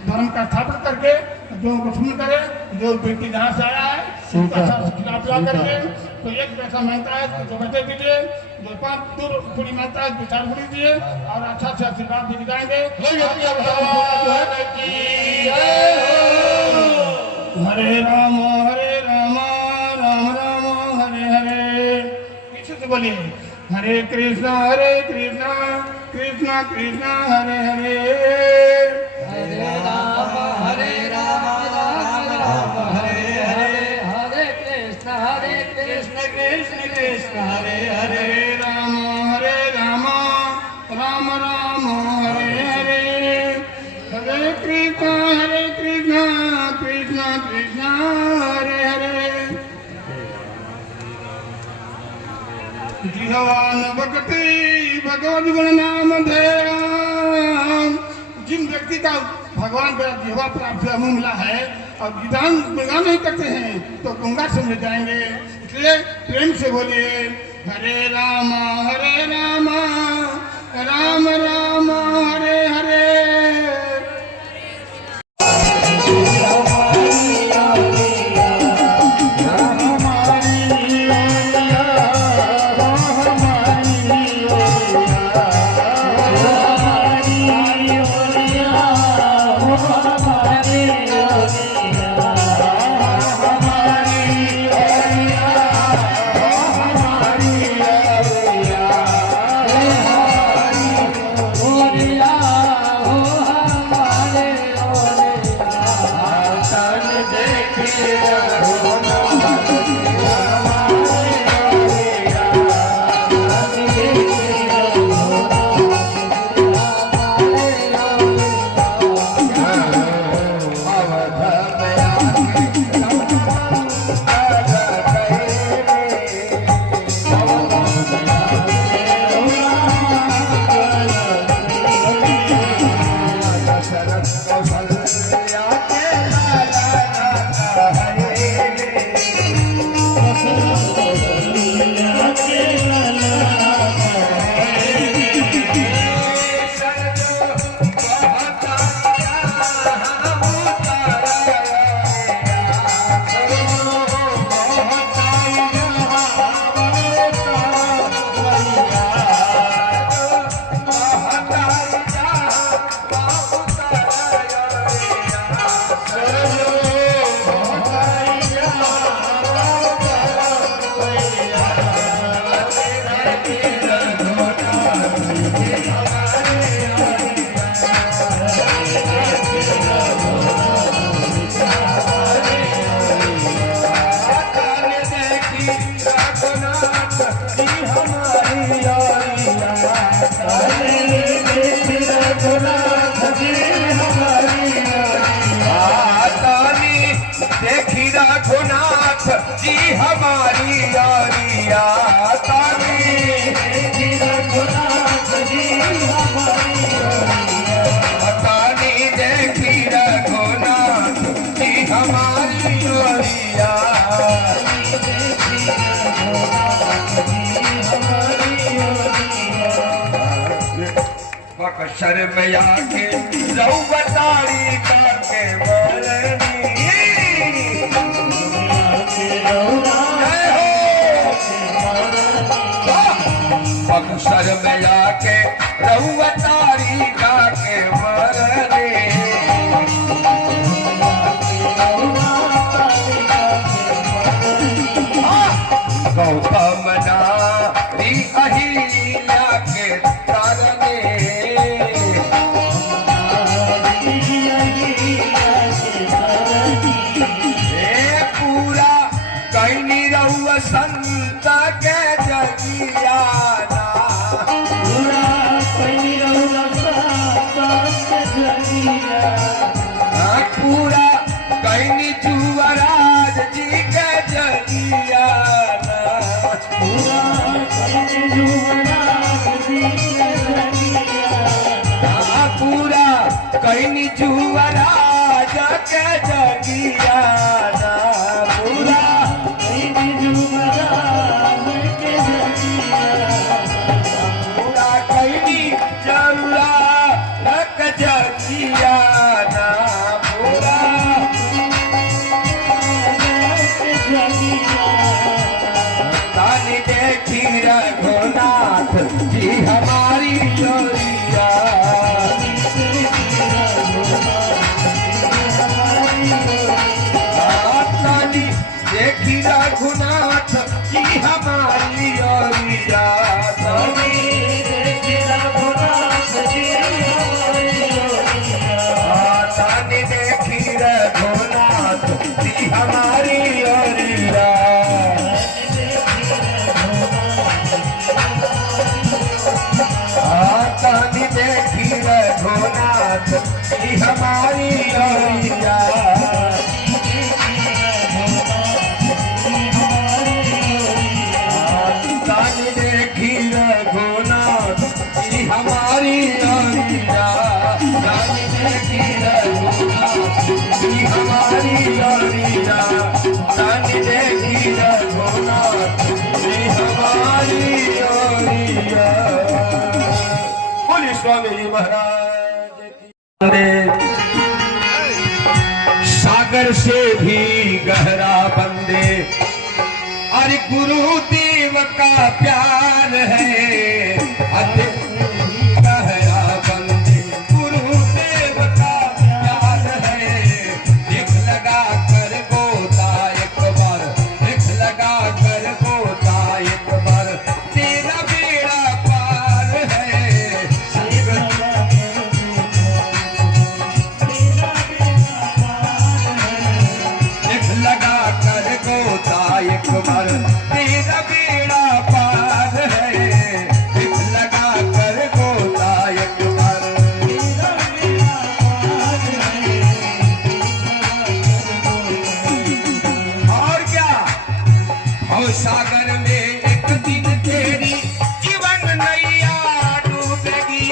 धर्म का स्थापन करके जो को सुन करे, जो व्यक्ति जहाँ से आया है उनका खिलाफ ला करके तो एक पैसा मांगता है तो बचे दीजिए, जो 5 दूर पूरी मांगता है 4 पूरी दिए और अच्छा से आशीर्वाद दे जाएंगे। हरे राम राम राम हरे हरे। पीछे से बोलिए हरे कृष्णा कृष्णा कृष्णा हरे हरे। हरे राम राम राम हरे हरे, हरे कृष्ण कृष्ण कृष्ण हरे हरे। राम राम हरे हरे, हरे कृष्ण कृष्ण कृष्ण हरे हरे। जिहवान भक्ति भगवद गुण नाम ध्येय। जिन व्यक्ति का भगवान का जिहवा प्राप्त मुंह मिला है और विधान गुणगान नहीं करते हैं तो गंगा समझ जाएंगे। इसलिए प्रेम से बोलिए हरे राम राम राम हरे हरे। रघुनाथ जी हमारी यारिया रघुनाथ जी हमारी तानी देखी रघुनाथ जी हमारी यारिया शर्म आके लहू बतारी करके बोलनी जय हो अवसर में जाके रहुआ तारी जाके मरने गौतम नारी अहिल्या के तरने पूरा कहीं रहुआ संत के जगियाना पूरा कहीं जुवराज जी के जगियाना पूरा कहीं जुवराज के जगियाना पूरा पूरा कहीं जरुआ रख जगियाना पूरा तानी देखी रघुनाथ जी हमारी लोरिया तानी देखी रघुनाथ जी हमारी लोरिया तानी देखी रघुनाथ जी तानी देखी रघुनाथ जी हमारी लोरिया तानी देखी रघुनाथ जी हमारी लोरिया तानी देखी रघुनाथ जी हमारी लोरिया तानी देखी रघुनाथ जी हमारी लोरिया तानी देखी रघुनाथ जी हमारी लोरिया। बोलिए स्वामी जी महाराज की। सागर से भी गहरा बंदे अरे गुरुदेव का प्यार है अधिक गहरा बंदे गुरुदेव का प्यार है देख लगा कर गोता एक बार देख लगा कर गोता एक बार तेरा बेड़ा पार है देख लगा कर गोता एक बार तेरा बेड़ा पार है देख लगा कर गोता एक बार तेरा बेड़ा पार है और क्या और सागर में एक दिन तेरी जीवन नैया डूबेगी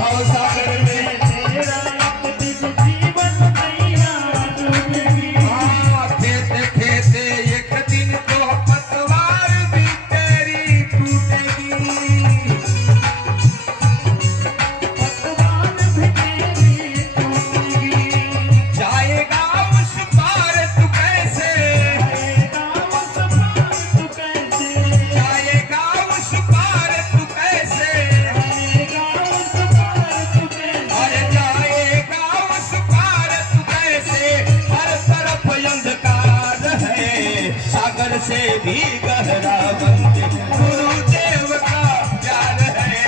और सागर में तेरा एक दिन जीवन नैया डूबेगी खेते खेते एक दिन तो पतवार भी तेरी टूटेगी पतवार भी तेरी टूटेगी जाएगा उस पार तू कैसे जाएगा उस पार तू कैसे अरे जाएगा उस पार तू कैसे हर तरफ अंधकार है सागर से भी गहरा बंदे गुरुदेव का प्यार है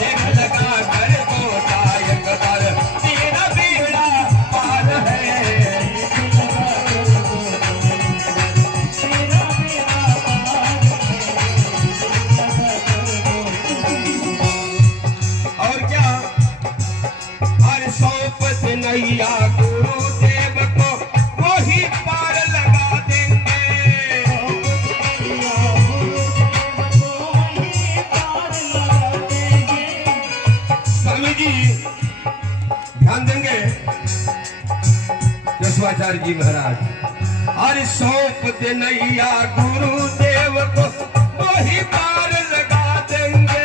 देख लगा कर गोता एक बार तेरा बेड़ा पार है और क्या हर सौंप दे नैया गुरुदेव को वही पार लगा देंगे स्वामी जी ध्यान देंगे जसवाचार्य जी महाराज हर सौंप दे नैया गुरुदेव को वही पार लगा देंगे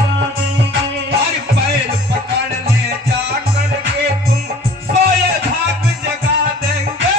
हर पैर पकड़ ले जा करके तुम सोए भाग जगा देंगे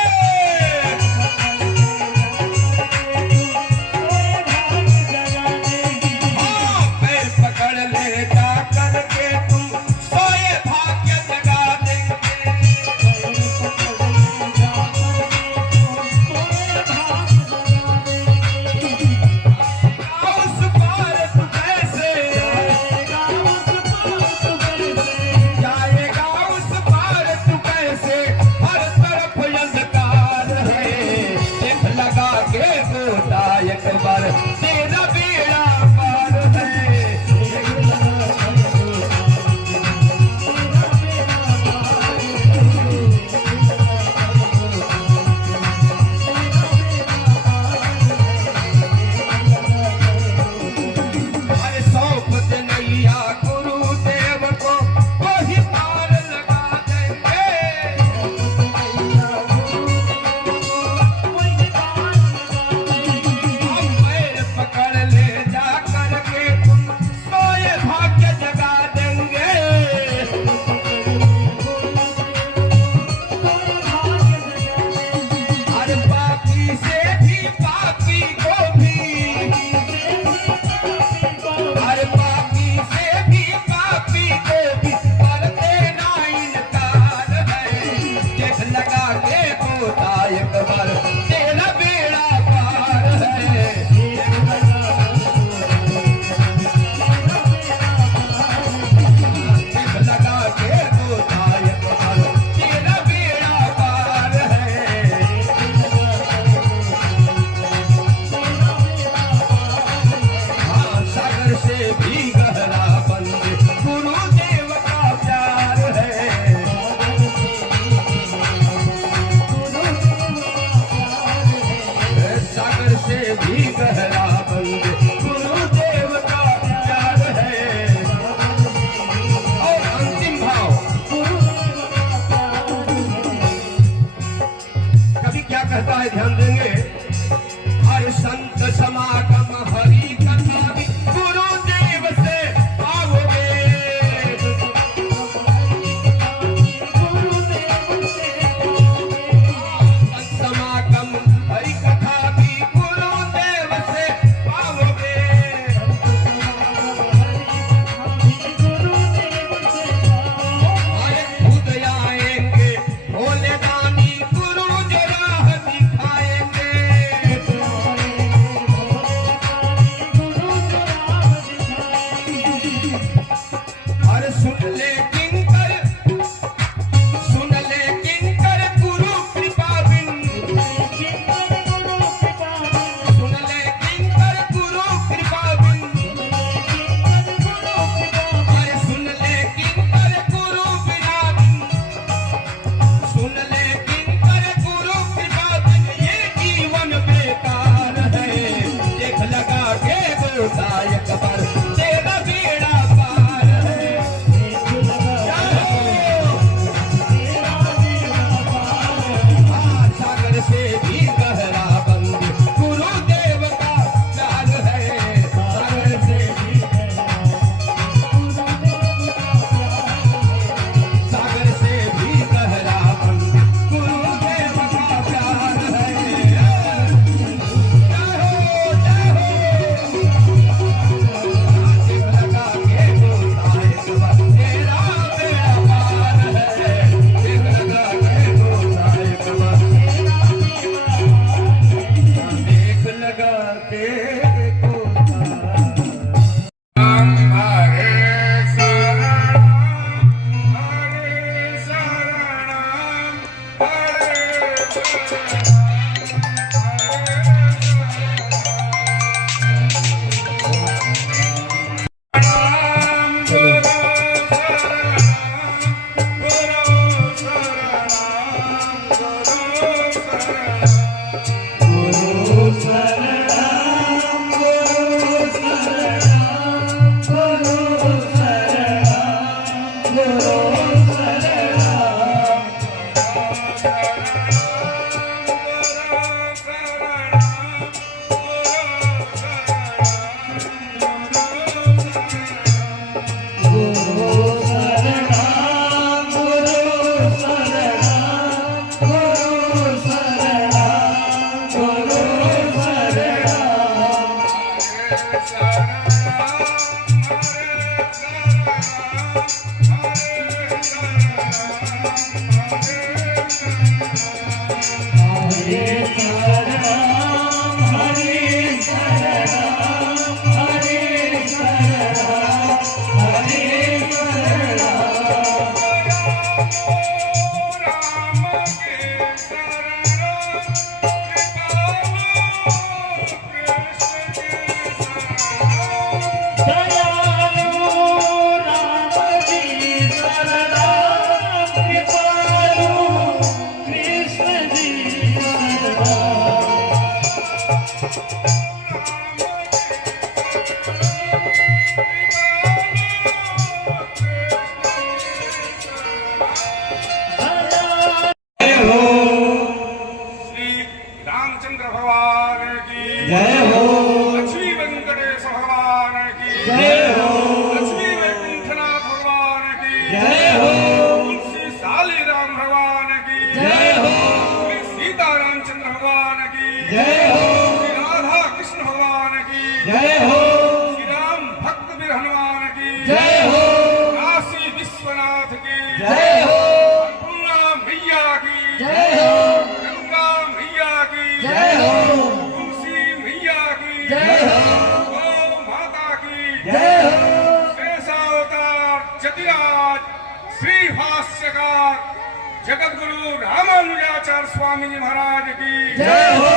जगत गुरु रामानुजाचार्य स्वामी जी महाराज की जय हो।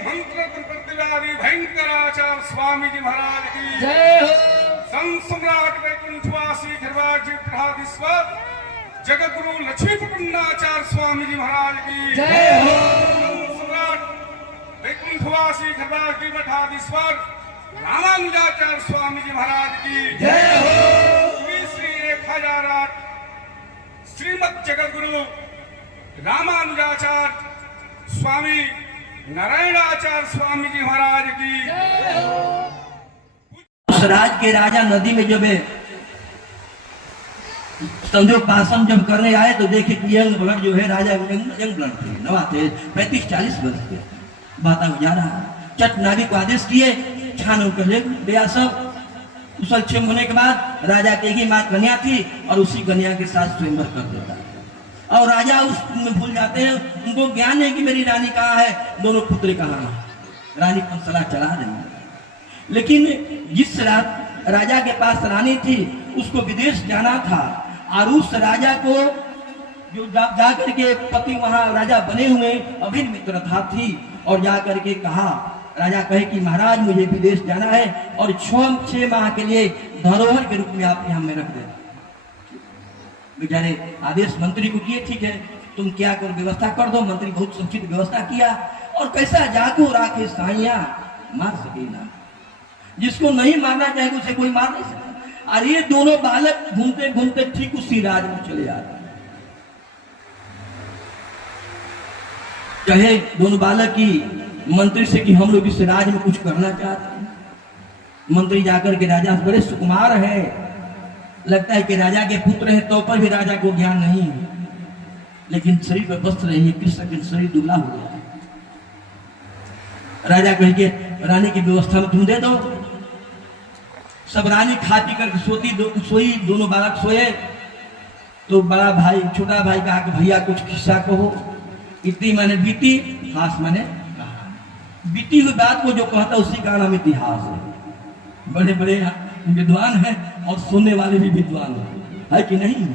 मंत्र प्रतिवादी भयंकराचार्य स्वामी जी महाराज की जय हो। संत सम्राट वैकुंठवासी खिरवाजी प्रहादीश्वर जगत गुरु लक्ष्मीपटनाचार्य स्वामी जी महाराज की जय हो। संत सम्राट वैकुंठवासी खिरवाजी मठाधीश्वर रामानुजाचार्य स्वामी जी महाराज की जय हो। श्री 1008 श्रीमद जगत गुरु रामानुजाचार्य स्वामी नारायणाचार्य स्वामी जी महाराज की। उस राज के राजा नदी में जब संध्योपासन जब करने आए तो देखे कि यंग ब्लड जो है राजा यंग ब्लड थे, नवा थे, 35-40 वर्ष के बाता जा रहा। चट नारी को आदेश किए, छान कर ले दिया सब। कुशल क्षेम होने के बाद राजा की ही माँ कन्या थी और उसी कन्या के साथ स्वयंवर कर देता। और राजा उसमें भूल जाते हैं, उनको ज्ञान है कि मेरी रानी कहाँ है, दोनों पुत्र कहाँ हैं। रानी को सलाह चला रही है, लेकिन जिस राजा के पास रानी थी उसको विदेश जाना था और उस राजा को जो जाकर के पति वहां राजा बने हुए अभिन्न मित्रता थी और जाकर के कहा, राजा कहे कि महाराज मुझे विदेश जाना है और 6 माह के लिए धरोहर के रूप में आप यहाँ में रख दे। बेचारे आदेश मंत्री को किए, ठीक है तुम क्या कर व्यवस्था कर दो। मंत्री बहुत समुचित व्यवस्था किया और कैसा जाको राखे साइया मार सके ना, जिसको नहीं मारना चाहिए उसे कोई मार नहीं सकता। और ये दोनों बालक घूमते घूमते ठीक उसी राज में चले जाते। कहे दोनों बालक की मंत्री से कि हम लोग इस राज में कुछ करना चाहते हैं। मंत्री जाकर के राजा बड़े सुकुमार है, लगता है कि राजा के पुत्र हैं तो पर भी राजा को ज्ञान नहीं है, लेकिन शरीर पर वस्त्र नहीं है, कृष्ण के शरीर दुबला हो गया है। राजा कह के रानी की व्यवस्था में तुम दे दो। सब रानी खा पी करके सोई, दोनों बालक सोए तो बड़ा भाई छोटा भाई कहा कि भैया कुछ किस्सा कहो। इतनी मैंने बीती, खास मैंने बीती हुई बात को जो कहता उसी का नाम इतिहास है। बड़े बड़े विद्वान हैं और सुनने वाले भी विद्वान है कि नहीं।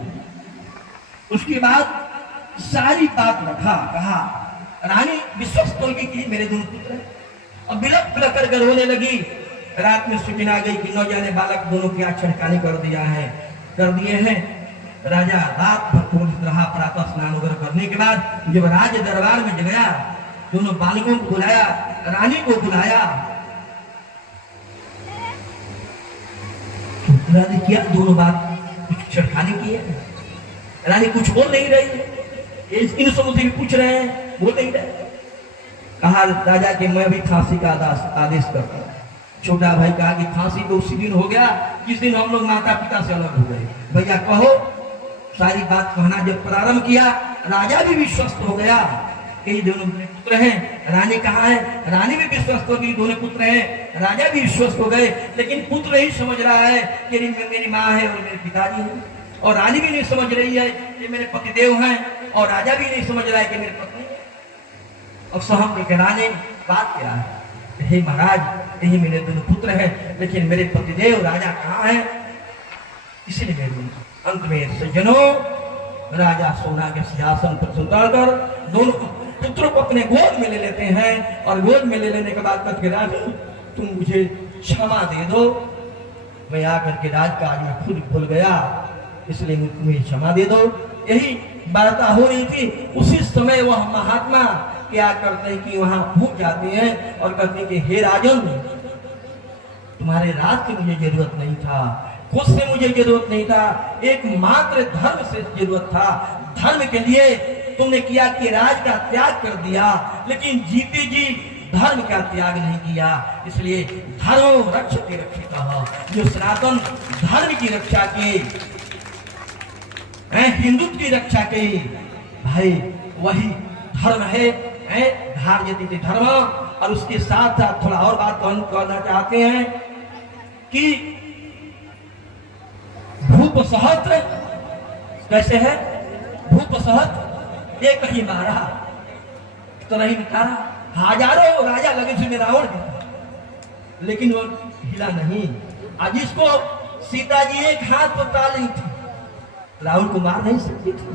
उसके बाद सारी बात रखा, कहा रानी विश्वस्त होगी कि मेरे दोनों पुत्र हैं। और बिलक बिलक कर रोने लगी। रात में सूचना आ गई कि न जाने बालक दोनों क्या छड़कानी कर दिए हैं। राजा रात भर क्रोधित रहा। प्रातः स्नान वगैरह करने के बाद जब राज दरबार में गया, दोनों बालकों को बुलाया, रानी को बुलाया। रानी किया दोनों बात कुछ छड़खानी की है। रानी कुछ बोल नहीं रही, इन सबों से भी पूछ रहे हैं, बोल नहीं रहे। कहा राजा के मैं भी फांसी का आदेश करता हूं। छोटा भाई कहा कि फांसी तो उसी दिन हो गया जिस दिन हम लोग माता पिता से अलग हो गए। भैया कहो। सारी बात कहना जब प्रारंभ किया, राजा भी विश्वस्त हो गया। यही दोनों पुत्र हैं, रानी कहाँ है? रानी भी विश्वस्त हो गई, दोनों पुत्र हैं, राजा भी विश्वस्त हो गए, लेकिन पुत्र ही समझ रहा है कि मेरी माँ है और मेरे पिताजी हैं, और रानी भी नहीं समझ रही है कि मेरे पतिदेव हैं, और राजा भी नहीं समझ रहा है कि मेरे पत्नी है। अब सहम के रानी बात क्या है? हे महाराज, यही मेरे दोनों पुत्र हैं, लेकिन मेरे पतिदेव राजा कहाँ है? इसलिए मेरे अंत में सज्जनों, राजा सोना के सिंहासन पर उतारकर दोनों पुत्रों को अपने गोद में ले लेते हैं, और गोद में ले लेने के बाद कहते रानी तुम मुझे क्षमा दे दो, मैं आकर के राजकाज में खुद भूल गया, इसलिए मुझे क्षमा दे दो। यही वार्ता हो रही थी। उसी समय वह महात्मा क्या करते हैं कि वहां पहुंच जाते हैं और कहते हैं कि हे राजन, तुम्हारे राज की मुझे जरूरत नहीं था, कुछ से मुझे जरूरत नहीं था, एकमात्र धर्म से जरूरत था। धर्म के लिए तुमने किया कि राज का त्याग कर दिया, लेकिन जीते जी धर्म का त्याग नहीं किया, इसलिए धर्म रक्षते रक्षिता, जो सनातन धर्म की रक्षा की, हिंदुत्व की रक्षा की, भाई वही धर्म है, धार्यति थी धर्म। और उसके साथ साथ थोड़ा और बात कहना चाहते हैं कि भूप सहस्त्र कैसे है? भूप सहस्त्र एक ही मारा तो नहीं निकाला, हजारों राजा लगे जिसमें रावण गिरा, लेकिन वो हिला नहीं। आज इसको सीता जी एक हाथ पर ताल नहीं थी, रावण को मार नहीं सकती थी।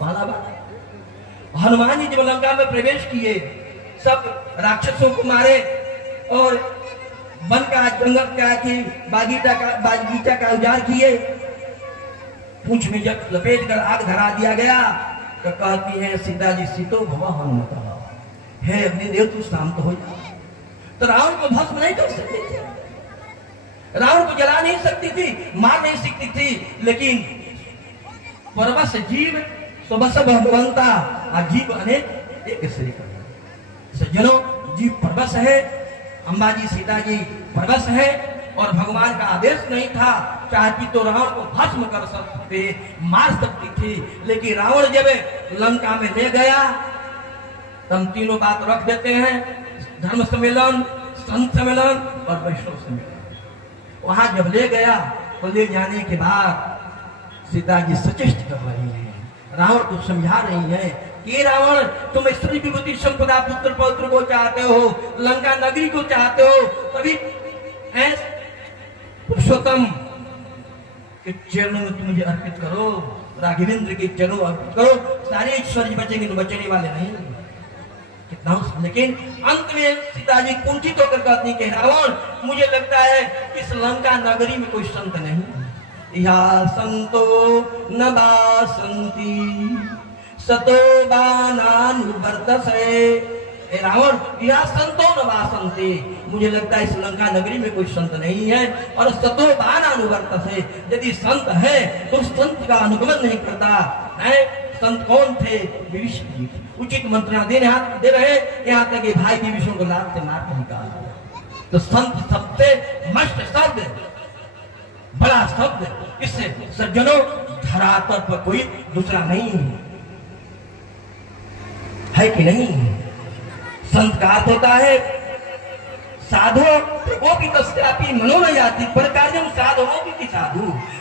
माला बात हनुमान जी जब लंका में प्रवेश किए, सब राक्षसों को मारे और वन का जंगल का की बागीचा का उजाड़ किए, पूंछ में जब लपेट कर आग धरा दिया गया तो कहती है सीता जी सीतो भवा हनुमत, हे अग्निदेव तू शांत हो जा। तो रावण को भस्म नहीं कर सकती थी, रावण को जला नहीं सकती थी, मार नहीं सकती थी, लेकिन परवश जीव सुबस भगवंता, जीव अनेक एक श्री कर। सज्जनों, जीव परवश है, अंबाजी सीता जी परवश है, और भगवान का आदेश नहीं था, चाहती तो रावण को भस्म कर सकते, मार सकती थी, लेकिन रावण जब लंका में ले गया, हम तीनों बात रख देते हैं, धर्म सम्मेलन, संत सम्मेलन और वैष्णव सम्मेलन। वहां जब ले गया तो ले जाने के बाद सीता जी सचेष्ट कर रही है, रावण को समझा रही है कि रावण तुम स्त्री विभूति संपदा पुत्र पौत्र को चाहते हो, लंका नगरी को चाहते हो, तभी पुरुषोत्तम के चरणों में तुम मुझे अर्पित करो, राघवेंद्र के चरणों अर्पित करो, सारे ऐश्वर्य बचेंगे तो बचने वाले नहीं। कितना, लेकिन अंत में सीता जी कुंठित होकर कहती है कि रावण मुझे लगता है इस लंका नगरी में कोई संत नहीं, या संतो न बासंती सतो बानानुवर्तसे। रावण या संतो न बासंती, मुझे लगता है इस लंका नगरी में कोई संत नहीं है, और सतो बानानुवर्तसे, यदि संत है तो उस संत का अनुगमन नहीं करता है। संत कौन थे? विभीषण जी। उचित मंत्रणा दे रहे, यहाँ तक कि भाई विभीषण को लात से मार कर निकाल। तो संत सबसे मस्त शब्द, बड़ा शब्द, इससे सज्जनों धरातल पर कोई दूसरा नहीं है कि नहीं? संत का अर्थ होता है साधु प्रकोपितस्यापि मनोनयाति पर कार्यम साधुओं साधु,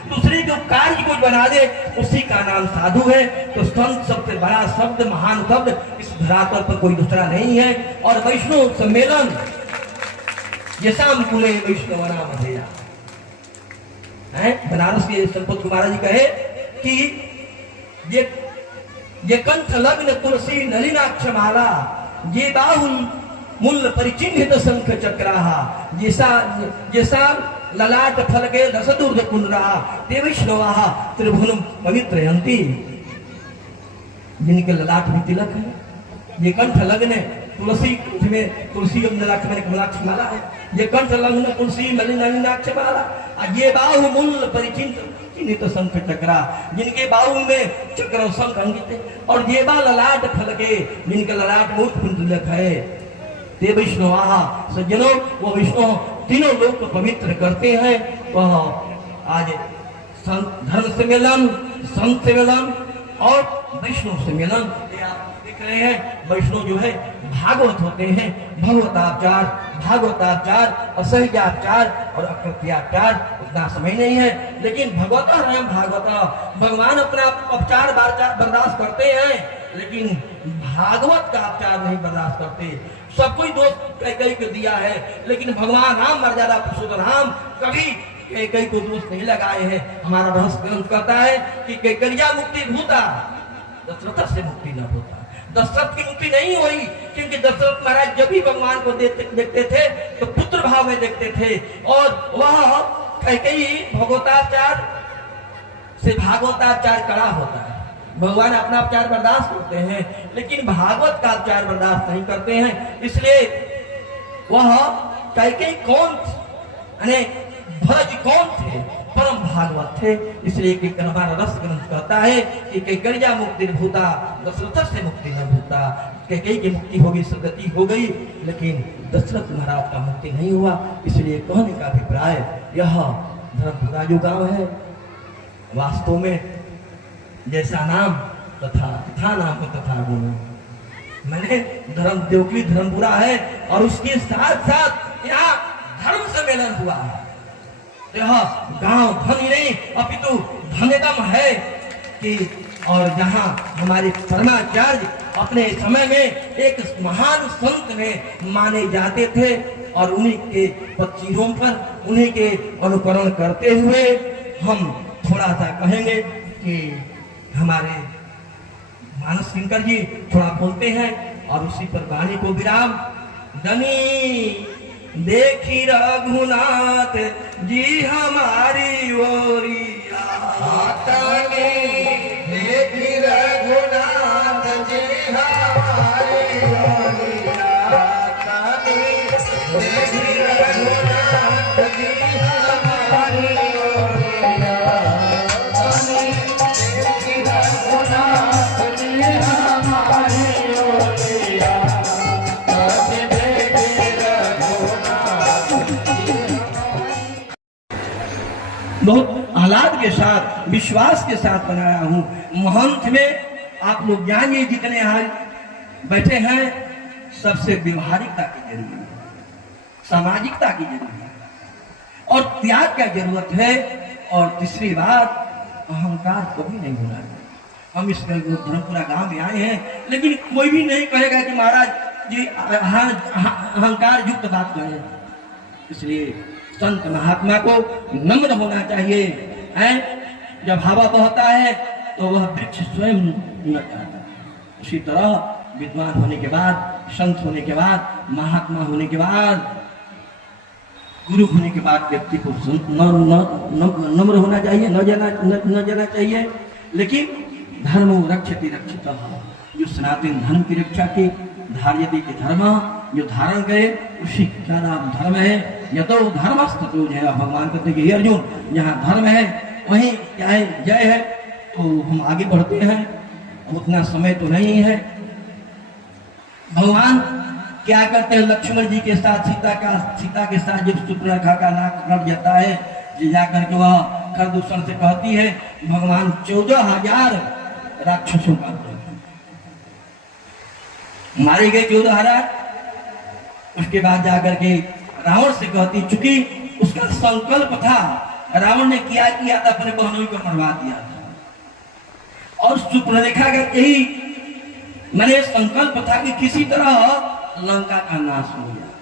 दूसरे जो कार्य को बना दे उसी का नाम साधु है। तो संत सबसे बड़ा शब्द, महान शब्द इस धरातल पर कोई दूसरा नहीं है। और वैष्णव सम्मेलन यशाम कुले वैष्णव नाम है। बनारस के संत कुमार जी कहे कि ये कंठ लग्न तुलसी नलिनाक्ष माला, ये बाहुल मूल परिचिन्हित शंख चक्राहा, जैसा ललाट फल के रसदूर्ध कुंडरा ते वैष्णवाहा त्रिभुवन पवित्रयंती। जिनके ललाट में तिलक है, ये कंठ लग्न तुलसी में तुलसी नलाक्ष में कमलाक्ष माला है, ये कंठ लग्न तुलसी नलिनाक्ष माला, ये बाहु मूल परिचिन्हित शंख चक्रा, जिनके बाहु में चक्र और शंख अंकित है, और ये बा ललाट फल के, जिनके ललाट मूर्ख तिलक है, ते वैष्णवाहा। सज्जनों, वो विष्णु तीनों लोग को पवित्र करते हैं। वह आज धर्म सम्मेलन, संत सम्मेलन और वैष्णव सम्मेलन लिख रहे हैं वैष्णव जो है भागवत होते हैं। भगवताचार, भागवताचार, असह्याचार और अकृत्याचार उतना समय नहीं है, लेकिन भगवता राम भागवता, भगवान अपना उपचार बर्दाश्त करते हैं, लेकिन भागवत का उपचार नहीं बर्दाश्त करते। सब कोई दोष कैकेयी को दिया है, लेकिन भगवान राम मर्यादा पुरुषोत्तम राम कभी कैकेयी को दोष नहीं लगाए हैं। हमारा रहस्य ग्रंथ कहता है कि कैकेय्या मुक्ति भूता, दशरथ से मुक्ति न होता। दशरथ की मुक्ति नहीं हुई, क्योंकि दशरथ महाराज जब भी भगवान को देखते थे तो पुत्र भाव में देखते थे, और वह कैकेयी भगवताचार से भागवताचार कड़ा होता है। भगवान अपना उपचार बर्दाश्त करते हैं, लेकिन भागवत का उपचार बर्दाश्त नहीं करते हैं। इसलिए वह कैकेयी कौन थे, भरत कौन थे, परम भागवत थे। इसलिए कि हमारा रस ग्रंथ कहता है कि कैकेय्या मुक्ति भूता, दशरथ से मुक्ति न भूता। कैकेयी की मुक्ति होगी, सदगति हो गई, लेकिन दशरथ महाराज का मुक्ति नहीं हुआ। इसलिए कहने का अभिप्राय, यह धर्मपुरा जो गांव है, वास्तव में जैसा नाम तथा नाम को तथा गुण, मैंने धर्म देवकी धर्मपुरा है, और उसके साथ साथ यहाँ धर्म सम्मेलन हुआ है। यह गांव धनी नहीं अपितु धन्यतम है कि, और जहाँ हमारे परमाचार्य अपने समय में एक महान संत में माने जाते थे, और उन्हीं के पच्चीरों पर उन्हीं के अनुकरण करते हुए हम थोड़ा सा कहेंगे कि हमारे मानस किंकर जी थोड़ा बोलते हैं, और उसी पर वाणी को विराम। धनी देखी रघुनाथ जी हमारी ओरिया, देखी रघुनाथ जी हमारी ओरिया, देखी रघुनाथ जी हमारी ओरिया, देखी रघुनाथ जी हमारी ओरिया, बहुत आह्लाद के साथ, विश्वास के साथ बनाया हूँ। महंत में आप लोग जानिए, जितने यहाँ बैठे हैं, सबसे व्यवहारिकता की जरूरत है, सामाजिकता की जरूरत है, और त्याग का जरूरत है। और तीसरी बात, अहंकार कभी नहीं होना चाहिए। हम इस धर्मपुरा गांव में आए हैं, लेकिन कोई भी नहीं कहेगा कि महाराज जी अहंकार युक्त बात करें। इसलिए संत महात्मा को नम्र होना चाहिए, हैं? जब हवा बहता है तो वह वृक्ष स्वयं न करता। उसी तरह विद्वान होने के बाद, संत होने के बाद, महात्मा होने के बाद, गुरु होने के बाद व्यक्ति को नम्र होना चाहिए, न जाना चाहिए। लेकिन धर्मो रक्षति रक्षितः, जो सनातन धर्म की रक्षा की, धार्यति के धर्म जो धारण गए, उसी का नाम धर्म है। यतो धर्मस्ततो जय, भगवान कहते हैं कि हे अर्जुन, जहाँ धर्म है वहीं क्या है, जय है। तो हम आगे बढ़ते हैं, उतना समय तो नहीं है। भगवान क्या करते हैं, लक्ष्मण जी के साथ सीता के साथ जब सुपर्णखा का नाक कट जाता है, जाकर के वह खरदूषण से कहती है, भगवान 14,000 राक्षसों का मारे गए, 14,000। उसके बाद जाकर के रावण से कहती, चूंकि उसका संकल्प था, रावण ने क्या किया था, अपने बहनों को मरवा दिया था, और सुपर्णरेखा का यही मैंने संकल्प था कि किसी तरह लंका का नाश हो जाए।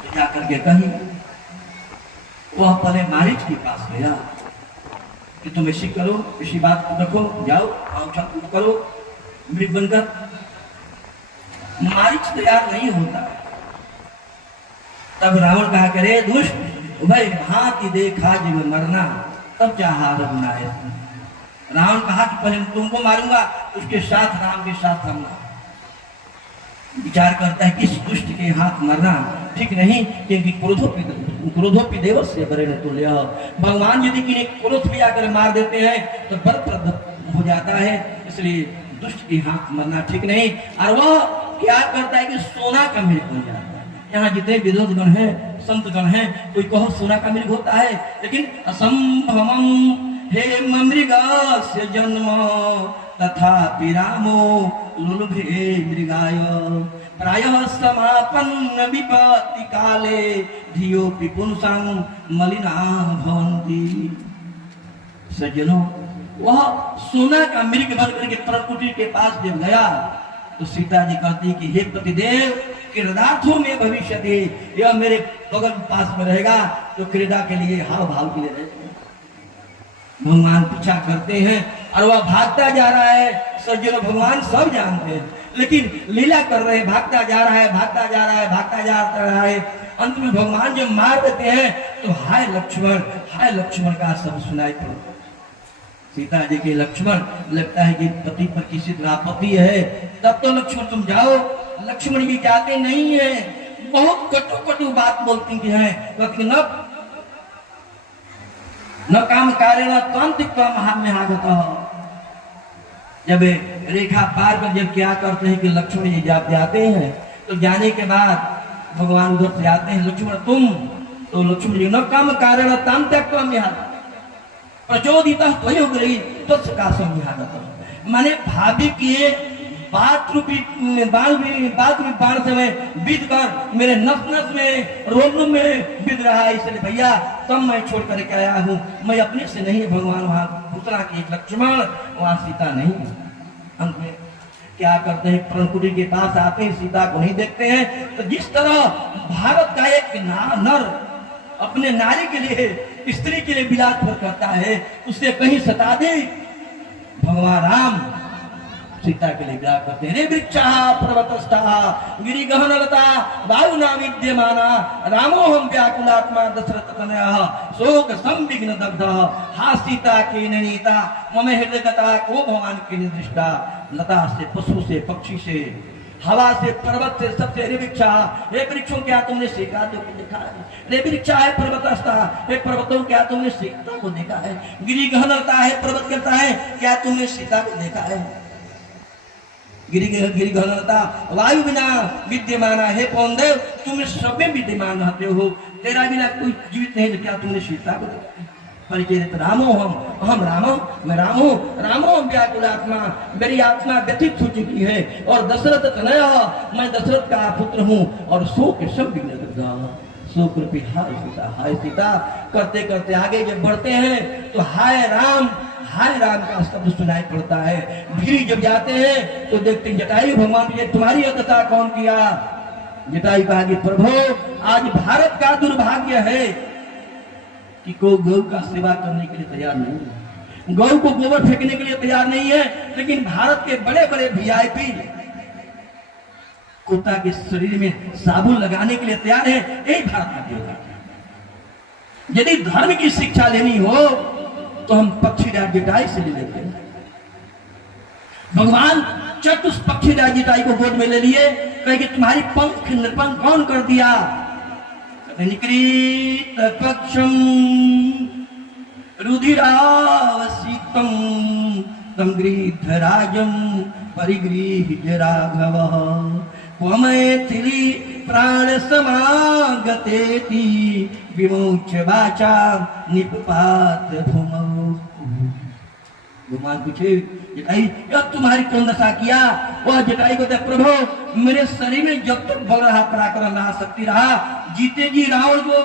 तो जाकर के कही, वह अपने मारीच के पास गया कि तुम ऐसी करो, इसी बात को रखो, जाओ करो, मृग बनकर। मारीच तैयार नहीं होता। तब रावण कहा करे, दुष्ट भाई भांति देखा जीव मरना, तब चाहा रघुनायक। रावण कहा कि पहले तुमको मारूंगा, उसके साथ राम के साथ हमला। विचार करता है कि इस दुष्ट के हाथ मरना ठीक नहीं, क्योंकि क्रोधोपि देवस्य वरेण्य तुल्य। भगवान यदि किन्हीं क्रोध भी आकर मार देते हैं तो बरप्रद हो जाता है, इसलिए दुष्ट के हाथ मरना ठीक नहीं। और वह क्या करता है कि सोना का मृग बन जाता है। यहाँ जितने विद्वद्गण हैं, संतगण हैं, कोई कहो सोना का मृग होता है, लेकिन असंभवम हे मृगस्य जन्म तथा रामो लुलुभे मृगाय प्रायः समापन्न विपत्ति काले धियोपि पुंसां मलिना भवन्ति। सज्जनों, वह सोना का मृग बन करके प्रकुटी के पास जब गया तो सीता जी कहती कि हे पतिदेव, क्रीडार्थों में भविष्य दे, यह मेरे बगल पास में रहेगा तो क्रीड़ा के लिए हाव भाव के लिए रहेगा। भगवान पीछा करते हैं और वह भागता जा रहा है। सज्जनों, भगवान सब जानते हैं, लेकिन लीला कर रहे हैं, भागता जा रहा है, भागता जा रहा है, भागता जा रहा है। अंत में भगवान जब मार देते हैं तो हाय लक्ष्मण का सब सुनाई पड़ता। सीता जी के लक्ष्मण लगता है कि पति पर किसी तरह आपत्ति है, तब तो लक्ष्मण तुम जाओ। लक्ष्मण जी जाते नहीं है, बहुत कटु बात बोलती है, न काम कार्य जब रेखा पार कर जब क्या करते हैं कि लक्ष्मण जी जाते हैं तो जाने के बाद भगवान उधर से आते हैं, लक्ष्मण तुम, तो लक्ष्मण जी न काम कारण ताम त्यक्त्वा प्रचोदित माने भाभी के बात रूपी बाण से मैं बीत कर मेरे नस में रोम में बीत रहा है, इसलिए भैया तब मैं छोड़ करके आया हूँ। मैं अपने से नहीं, भगवान वहां पुतला के एक लक्ष्मण, वहां सीता नहीं। अंत में क्या करते हैं, पर्णकुटी के पास आते हैं, सीता को नहीं देखते हैं। तो जिस तरह भारत का एक नर अपने नारी के लिए, स्त्री के लिए बिलासपुर करता है, उससे कहीं शताधिक भगवान राम सीता के लिए क्या करते हैं। वृक्षा पर्वतस्था गिरि गहनलता वायुना विद्यमाना रामो हम व्याकुलात्मा दशरथ तनयः शोक संविघ्न दग्धः हा सीता के नीता मम हृदयगता को भगवान की निर्दिष्टा। लता से, पशु से, पक्षी से, हवा से, पर्वत से, सबसे रे वृक्षा, हे वृक्षों क्या तुमने सीता को देखा है? रे वृक्षा है पर्वतस्था, हे पर्वतों क्या तुमने सीता को देखा है? गिरि गहनलता है, पर्वत कहता है क्या तुमने सीता को देखा है? गिरि गहनलता वायु बिना विद्यमाना, हे पौंदेव तुम सब में विद्यमान रहते हो, तेरा बिना कोई जीवित नहीं, क्या तुमने सीता को देखा है? परिचरित रामो हम रामो, मैं रामो हम व्याकुलात्मा, मेरी आत्मा व्यथित हो चुकी है। और दशरथ तनया, मैं दशरथ का पुत्र हूँ। और शोक संविघ्न शोक रूपी हाय सीता करते करते आगे जब बढ़ते हैं तो हाय राम का शब्द सुनाई पड़ता है। भिरी जब जाते हैं तो देखते हैं जटायु भगवान, ये तुम्हारी अतता कौन किया? जटायु कहा कि प्रभु आज भारत का दुर्भाग्य है कि कोई गौ का सेवा करने के लिए तैयार नहीं है, गौ को गोबर फेंकने के लिए तैयार नहीं है, लेकिन भारत के बड़े बड़े वीआईपी कुत्ता के शरीर में साबुन लगाने के लिए तैयार है। यही भारत का देवता। यदि धर्म की शिक्षा लेनी हो तो हम पक्षीराज जटायु से ले लेते हैं। भगवान चतुष्पक्षीराज जटायु को गोद में ले लिए, कहे कि तुम्हारी पंख निरपंख कौन कर दिया? निकृत पक्षम रुधिरावसितम तम गृधराजम परिगृह्य राघवः त्वमैथिली प्राण समागतेति विमोच्य वाचा निपात भूमौ। भगवान पूछे जटायु अब तुम्हारी कौन दशा किया? वह जटायु को प्रभु मेरे शरीर में जब तक बल रहा, पराक्रम रहा, शक्ति रहा, जीते जी रावण को,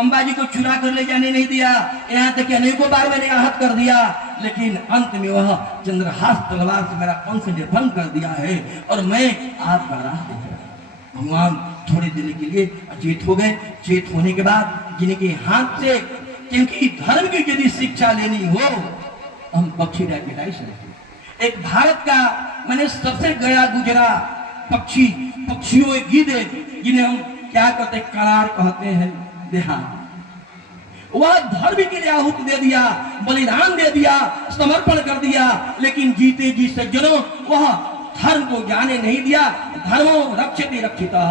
अंबाजी को चुरा कर ले जाने नहीं दिया, यहाँ तक अनेकों बार मैंने आहत कर दिया, लेकिन अंत में वह चंद्रहास तलवार से मेरा पंख निर्भंग कर दिया है और मैं आप का राह देख रहा। भगवान थोड़ी देर के लिए अचेत हो गए। चेत होने के बाद जिनके हाथ से, क्योंकि धर्म की यदि शिक्षा लेनी हो हम पक्षीराज जटायु से लेते। एक भारत का मैंने सबसे गया गुजरा पक्षी, पक्षियों गीदे जिन्हें हम क्या कहते करार कहते हैं, देहात, वह धर्म के लिए आहुति दे दिया, बलिदान दे दिया, समर्पण कर दिया, लेकिन जीते जी सज्जनों वह धर्म को जाने नहीं दिया। धर्मो रक्षति रक्षितः,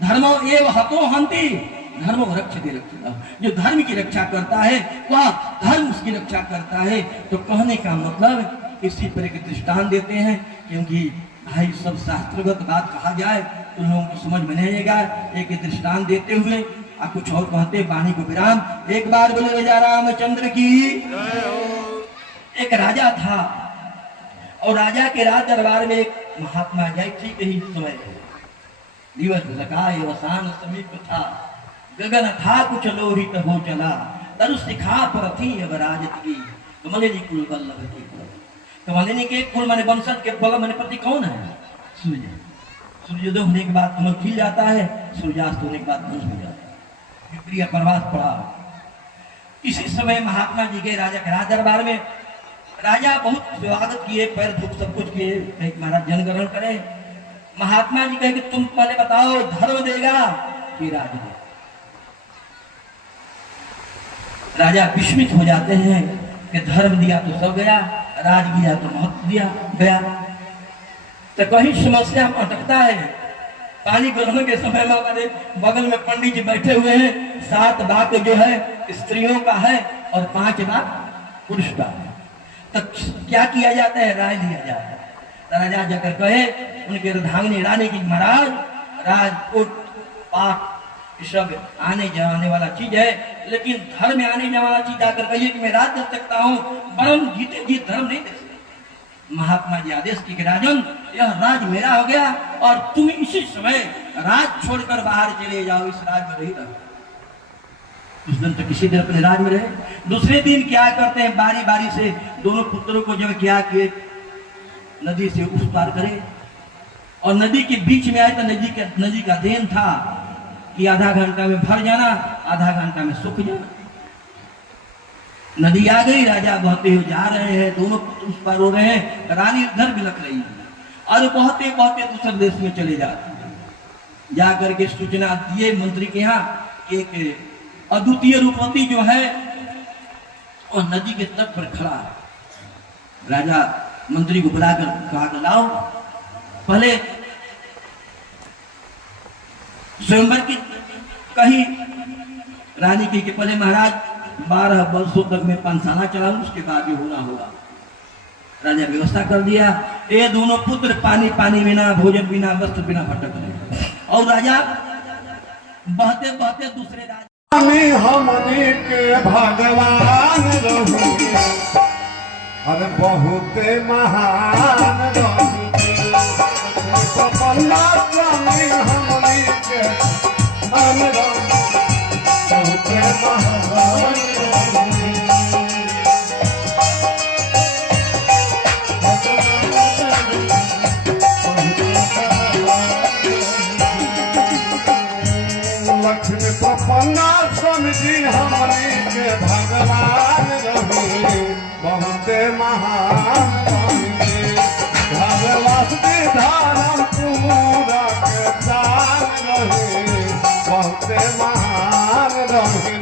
धर्मो एव हतो हन्ति, धर्मो रक्षति रक्षितः। जो धर्म की रक्षा करता है वह धर्म उसकी रक्षा करता है। तो कहने का मतलब इसी पर एक दृष्टांत देते हैं, क्योंकि भाई सब शास्त्रगत बात कहा जाए तो लोगों को समझ में नहीं आएगा। एक दृष्टांत देते हुए आप कुछ और कहते, वाणी को विराम। एक बार बोले राजा रामचंद्र की। एक राजा था, और राजा के राज दरबार में एक महात्मा जय ठीक ही समय थे। दिवस लगाए वसान समीप था, गगन था कुछ लोहित हो चला, तरु सिखा पर थी अब राजत की, कमलिनी कुल वल्लभ की। कमलिनी के कुल माने वंशज के बल माने पति कौन है? सूर्य। सूर्योदय होने के बाद कमल खिल जाता है, सूर्यास्त होने के बाद ध्वंस हो जाता है। विप्रिय प्रवास पड़ा। इसी समय महात्मा जी के राजा के राज दरबार में राजा बहुत स्वागत किए, पैर धूप सब कुछ किए, महाराज जनग्रहण करे। महात्मा जी कहे कि तुम पहले बताओ धर्म देगा कि राज देगा? राजा विस्मित हो जाते हैं कि धर्म दिया तो सब गया, राज दिया तो महत्व दिया गया। तो कहीं समस्या अटकता है। पानी ग्रहण के समय में हमारे बगल में पंडित जी बैठे हुए हैं, 7 भाग जो है स्त्रियों का है और 5 भाग पुरुष का है। तो क्या किया जाता है? राय लिया जाता है। तो राजा जाकर कहे उनके अर्धांगिनी रानी की, महाराज राजकोट पाक सब आने जाने वाला चीज है, लेकिन धर्म में आने जाने वाला चीज आकर कहिए कि मैं राज दे सकता हूँ, वरन जीते जी धर्म नहीं दे सकता। महात्मा जी आदेश की राजन यह राज मेरा हो गया और तुम इसी समय राज छोड़कर बाहर चले जाओ, इस राज में नहीं रहो। उस दिन तो किसी दिन अपने राज में रहे। दूसरे दिन क्या करते हैं, बारी बारी से दोनों पुत्रों को जब क्या कि नदी से उस पार करे और नदी के बीच में आए तो नदी का देन था कि आधा घंटा में भर जाना, आधा घंटा में सूख जाना। नदी आ गई, राजा बहते हुए जा रहे हैं, दोनों पुत्र उस पार हो रहे हैं, रानी इधर बिलख रही है और बहते बहते दूसरे देश में चले जाते हैं। जाकर के सूचना दिए मंत्री के यहाँ, एक अद्वितीय रूपवती जो है और नदी के तट पर खड़ा है। राजा मंत्री को बुलाकर कहा लाओ, पहले स्वयंवर की कही रानी की कि पहले महाराज 12 वर्षों तक मैं पानसाना चलाऊं, उसके बाद ये होना होगा। राजा व्यवस्था कर दिया। ये दोनों पुत्र पानी पानी बिना, भोजन बिना, वस्त्र बिना भटक रहे और राजा बहते बहते दूसरे राजा हमने के भगवान रहुए, अरे बहुत महान रहुए, तो बल्ला स्वामी हमने के मान रहुए, बहुत महान रहुए। लक्ष्मी प्रपन्ना स्वामी जी हमने के भगवान रहे, बहुत महान रहे, भगवत धारण पूरा के दान रहे, बहुत महान रहे।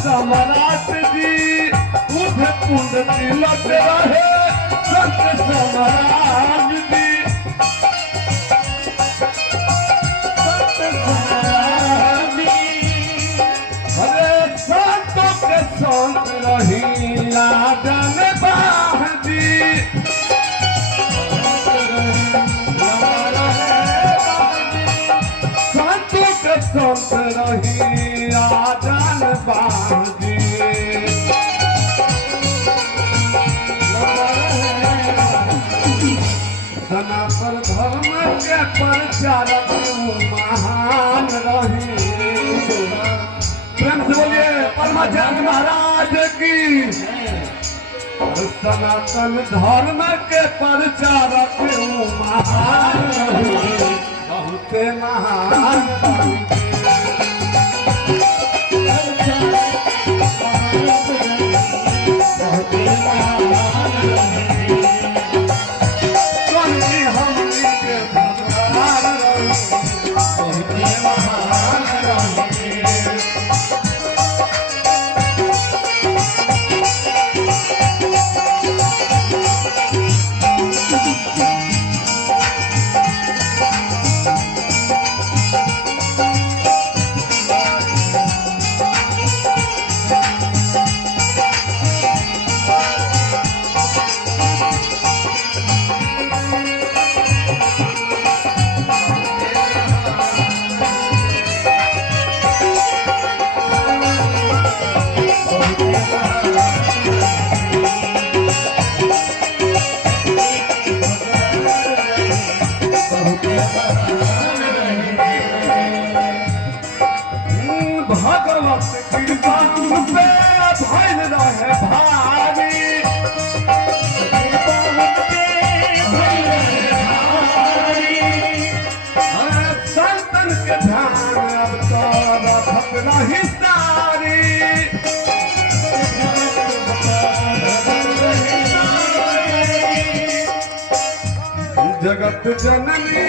सम्राट जी उधे कुंड तिलक रहे, संत सम्राट जी, संत सम्राट जी, अरे संतों के संत रही लाडन बाह जी, संतों के संत रही लाडन बाह जी। सनातन धर्म के प्रचारक महान रहे। प्रेम से बोलिए परमाचार्य महाराज की। सनातन धर्म के प्रचारक महान रही, बहुते महान रही, हमनी के भगवान रही, बहुते महान रही। भगवत कृपा पे भइल रहे भारी, संतन के ध्यान अब तो रखत रही सारी। जगत जननी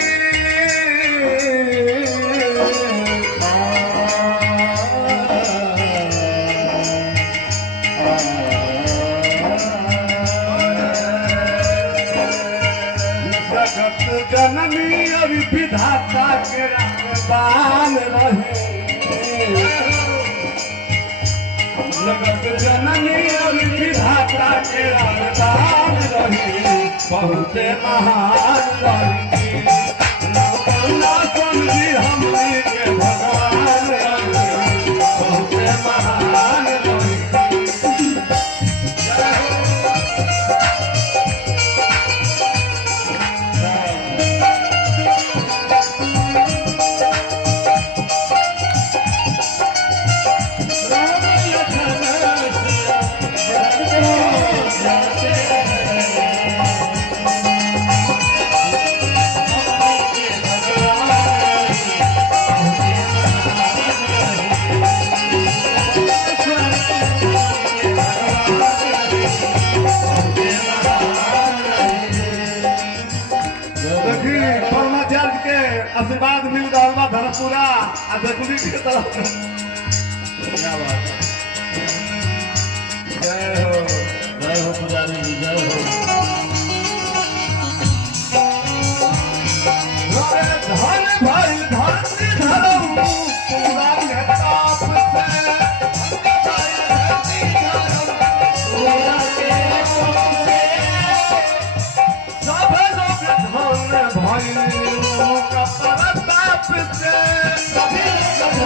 जगत जननी और विधाता के रामदान रहे, जगत जननी और विधाता के रामदान रहे, बहुते महान रहे। ना समझी हमनी के भगवान रहे, बहुते महान रहे। आशीर्वाद मिल रहा बा धर्मपुरा आ देखुली के तरफ। क्या बात है, जय हो पुजारी जी, जय हो। धन भाई धरती धरम पूरा के ताप से, सब लोग धन भाई का परताप से, सभी लोग